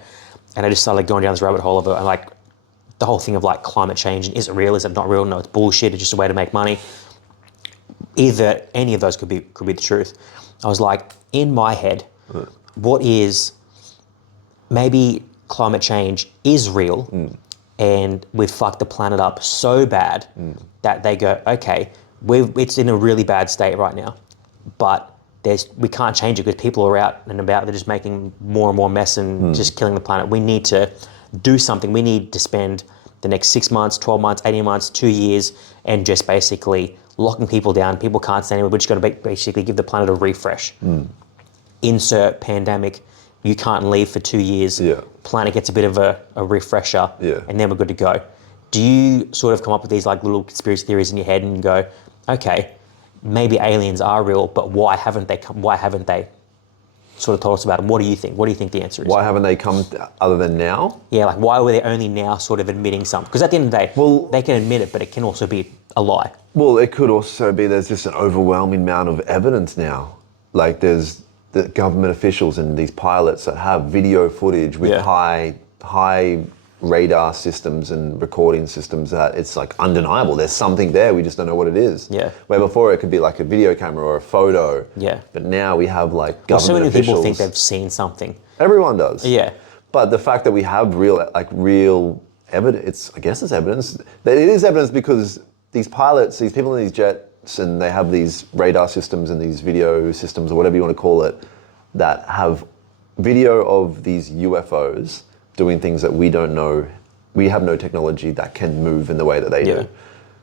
and I just started going down this rabbit hole of it, and like the whole thing of like climate change, and is it real, is it not real? No, it's bullshit, it's just a way to make money. Either any of those could be the truth. I was like, in my head, what is, maybe climate change is real, and we've fucked the planet up so bad that they go, okay, it's in a really bad state right now, but we can't change it because people are out and about, they're just making more and more mess and just killing the planet. We need to do something. We need to spend the next 6 months, 12 months, 18 months, 2 years, and just basically locking people down. People can't stay anywhere. We're just going to basically give the planet a refresh. Insert pandemic. You can't leave for 2 years. Planet gets a bit of a refresher, and then we're good to go. Do you sort of come up with these like little conspiracy theories in your head and go, okay, maybe aliens are real, but why haven't they sort of told us about them? What do you think? What do you think the answer is? Why haven't they come other than now? Yeah, like why were they only now sort of admitting something? Because at the end of the day, they can admit it, but it can also be a lie. Well, it could also be there's just an overwhelming amount of evidence now. Like there's the government officials and these pilots that have video footage with high radar systems and recording systems that it's like undeniable. There's something there, we just don't know what it is. Yeah. Where before it could be like a video camera or a photo. Yeah. But now we have like government so many officials. people think they've seen something. Everyone does. Yeah. But the fact that we have real evidence, I guess it's evidence. That it is evidence because these pilots, these people in these jets, and they have these radar systems and these video systems or whatever you want to call it, that have video of these UFOs doing things that we don't know. We have no technology that can move in the way that they do.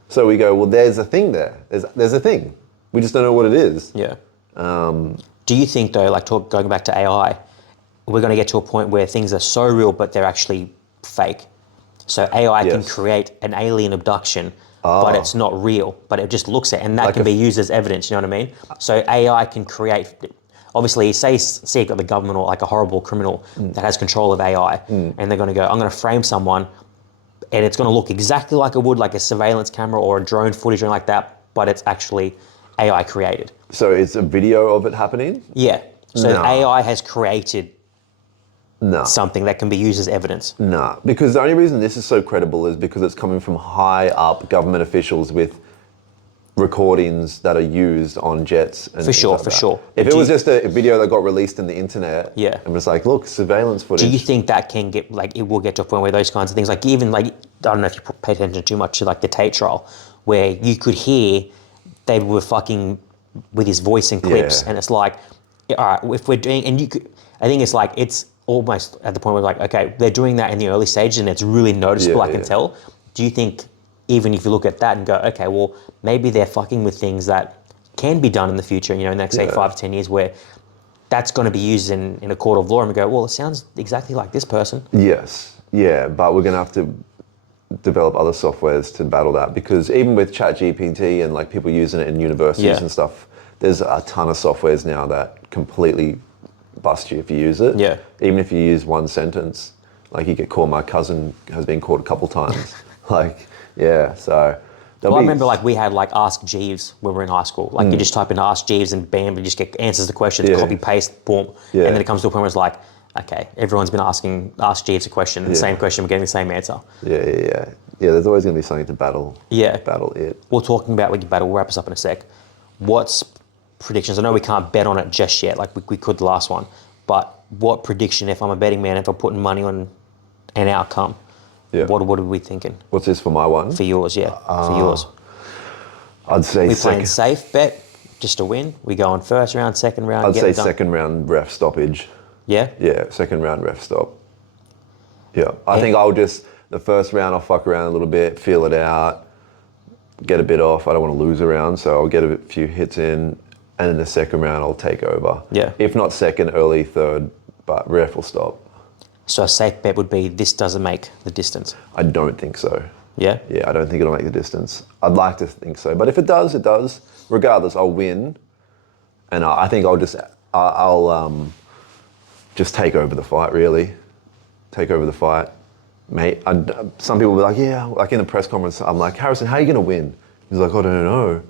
So we go, well, there's a thing there. There's a thing. We just don't know what it is. Yeah. Do you think though, like going back to AI, we're going to get to a point where things are so real, but they're actually fake? So AI can create an alien abduction, but it's not real, but it just looks at it, and that like can be used as evidence, you know what I mean? So AI can create, obviously, say you've got the government or like a horrible criminal that has control of AI, and they're going to go, I'm going to frame someone, and it's going to look exactly like it would like a surveillance camera or a drone footage or anything like that, but it's actually AI created. So it's a video of it happening? Yeah. So AI has created something that can be used as evidence. No, because the only reason this is so credible is because it's coming from high up government officials with recordings that are used on jets. And for sure. If it was just a video that got released in the internet, and was like, look, surveillance footage. Do you think that can get, like, it will get to a point where those kinds of things, like even like, I don't know if you pay attention too much to like the Tate trial, where you could hear they were fucking with his voice and clips, and it's like, all right, if we're doing, and you could, I think it's like, it's almost at the point where like, okay, they're doing that in the early stages and it's really noticeable, I can tell. Do you think, even if you look at that and go, okay, well, maybe they're fucking with things that can be done in the future, you know, in the next, say, 5 to 10 years, where that's going to be used in a court of law, and we go, well, it sounds exactly like this person. Yes, but we're going to have to develop other softwares to battle that, because even with ChatGPT and like people using it in universities and stuff, there's a ton of softwares now that completely bust you if you use it. Yeah. Even if you use one sentence, like you get caught. My cousin has been caught a couple times. Like, so. Well, I remember like we had like Ask Jeeves when we were in high school. Like you just type in Ask Jeeves and bam, you just get answers to questions, copy, paste, boom. And then it comes to a point where it's like, okay, everyone's been asking Ask Jeeves a question, and the same question, we're getting the same answer. Yeah, there's always going to be something to battle. Battle it. We're talking about like battle, we'll wrap us up in a sec. What's predictions? I know we can't bet on it just yet, like we could the last one, but what prediction, if I'm a betting man, if I'm putting money on an outcome, what are we thinking? What's this for my one? For yours, for yours. I'd say we playing safe bet? just a win? We go on first round, second round? I'd get say it done? second round ref stoppage. Yeah? Yeah, second round ref stop. Yeah, I think the first round I'll fuck around a little bit, feel it out, get a bit off. I don't want to lose a round, so I'll get a few hits in, and in the second round I'll take over. Yeah. If not second, early third, but ref will stop. So a safe bet would be this doesn't make the distance. I don't think so. Yeah? Yeah, I don't think it'll make the distance. I'd like to think so, but if it does, it does. Regardless, I'll win, and I think I'll just take over the fight. Really, take over the fight, mate. Some people will be like, yeah, like in the press conference, I'm like, Harrison, how are you gonna win? He's like, I don't know.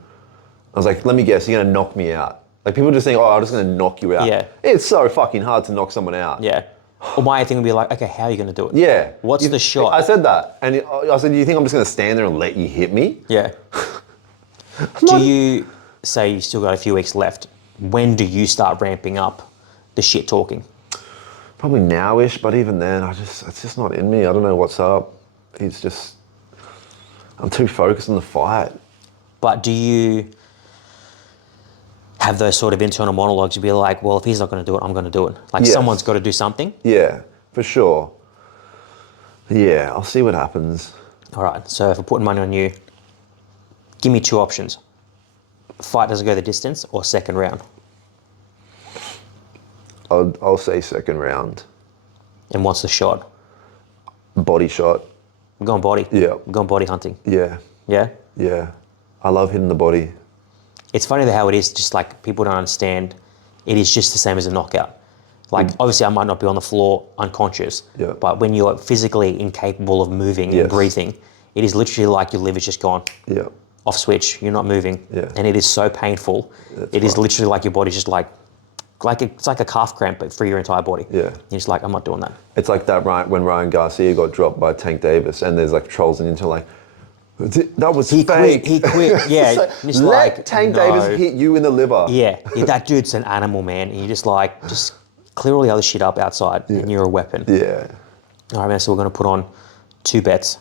I was like, let me guess, you're gonna knock me out. Like people just think, oh, I'm just gonna knock you out. Yeah. It's so fucking hard to knock someone out. Yeah. Or my thing would be like, okay, how are you going to do it? Yeah. What's the shot? I said that. And I said, do you think I'm just going to stand there and let you hit me? Yeah. Do you say you still got a few weeks left? When do you start ramping up the shit talking? Probably now-ish, but even then, it's just not in me. I don't know what's up. I'm too focused on the fight. But do you have those sort of internal monologues? You'd be like, well, if he's not going to do it, I'm going to do it. Like Yes. someone's got to do something. Yeah, for sure. Yeah, I'll see what happens. All right. So if we're putting money on you, give me two options. Fight doesn't go the distance or second round. I'll say second round. And what's the shot? Body shot. We're going body. Yeah. We're going body hunting. Yeah. Yeah? Yeah. I love hitting the body. It's funny how it is just like people don't understand. It is just the same as a knockout. Like obviously I might not be on the floor unconscious, Yeah. but when you're physically incapable of moving and Yes. breathing, it is literally like your liver's just gone Yeah. off switch. You're not moving, Yeah. and it is so painful. It is literally like your body's just like it's like a calf cramp, but for your entire body. Yeah. You're just like, I'm not doing that. It's like that when Ryan Garcia got dropped by Tank Davis, and there's like trolls and into like, that was fake. He quit. Yeah. It's like, just let like, Tank no. Davis hit you in the liver. Yeah, that dude's an animal, man. And you just clear all the other shit up outside, and you're a weapon. Yeah. All right, man. So we're going to put on two bets.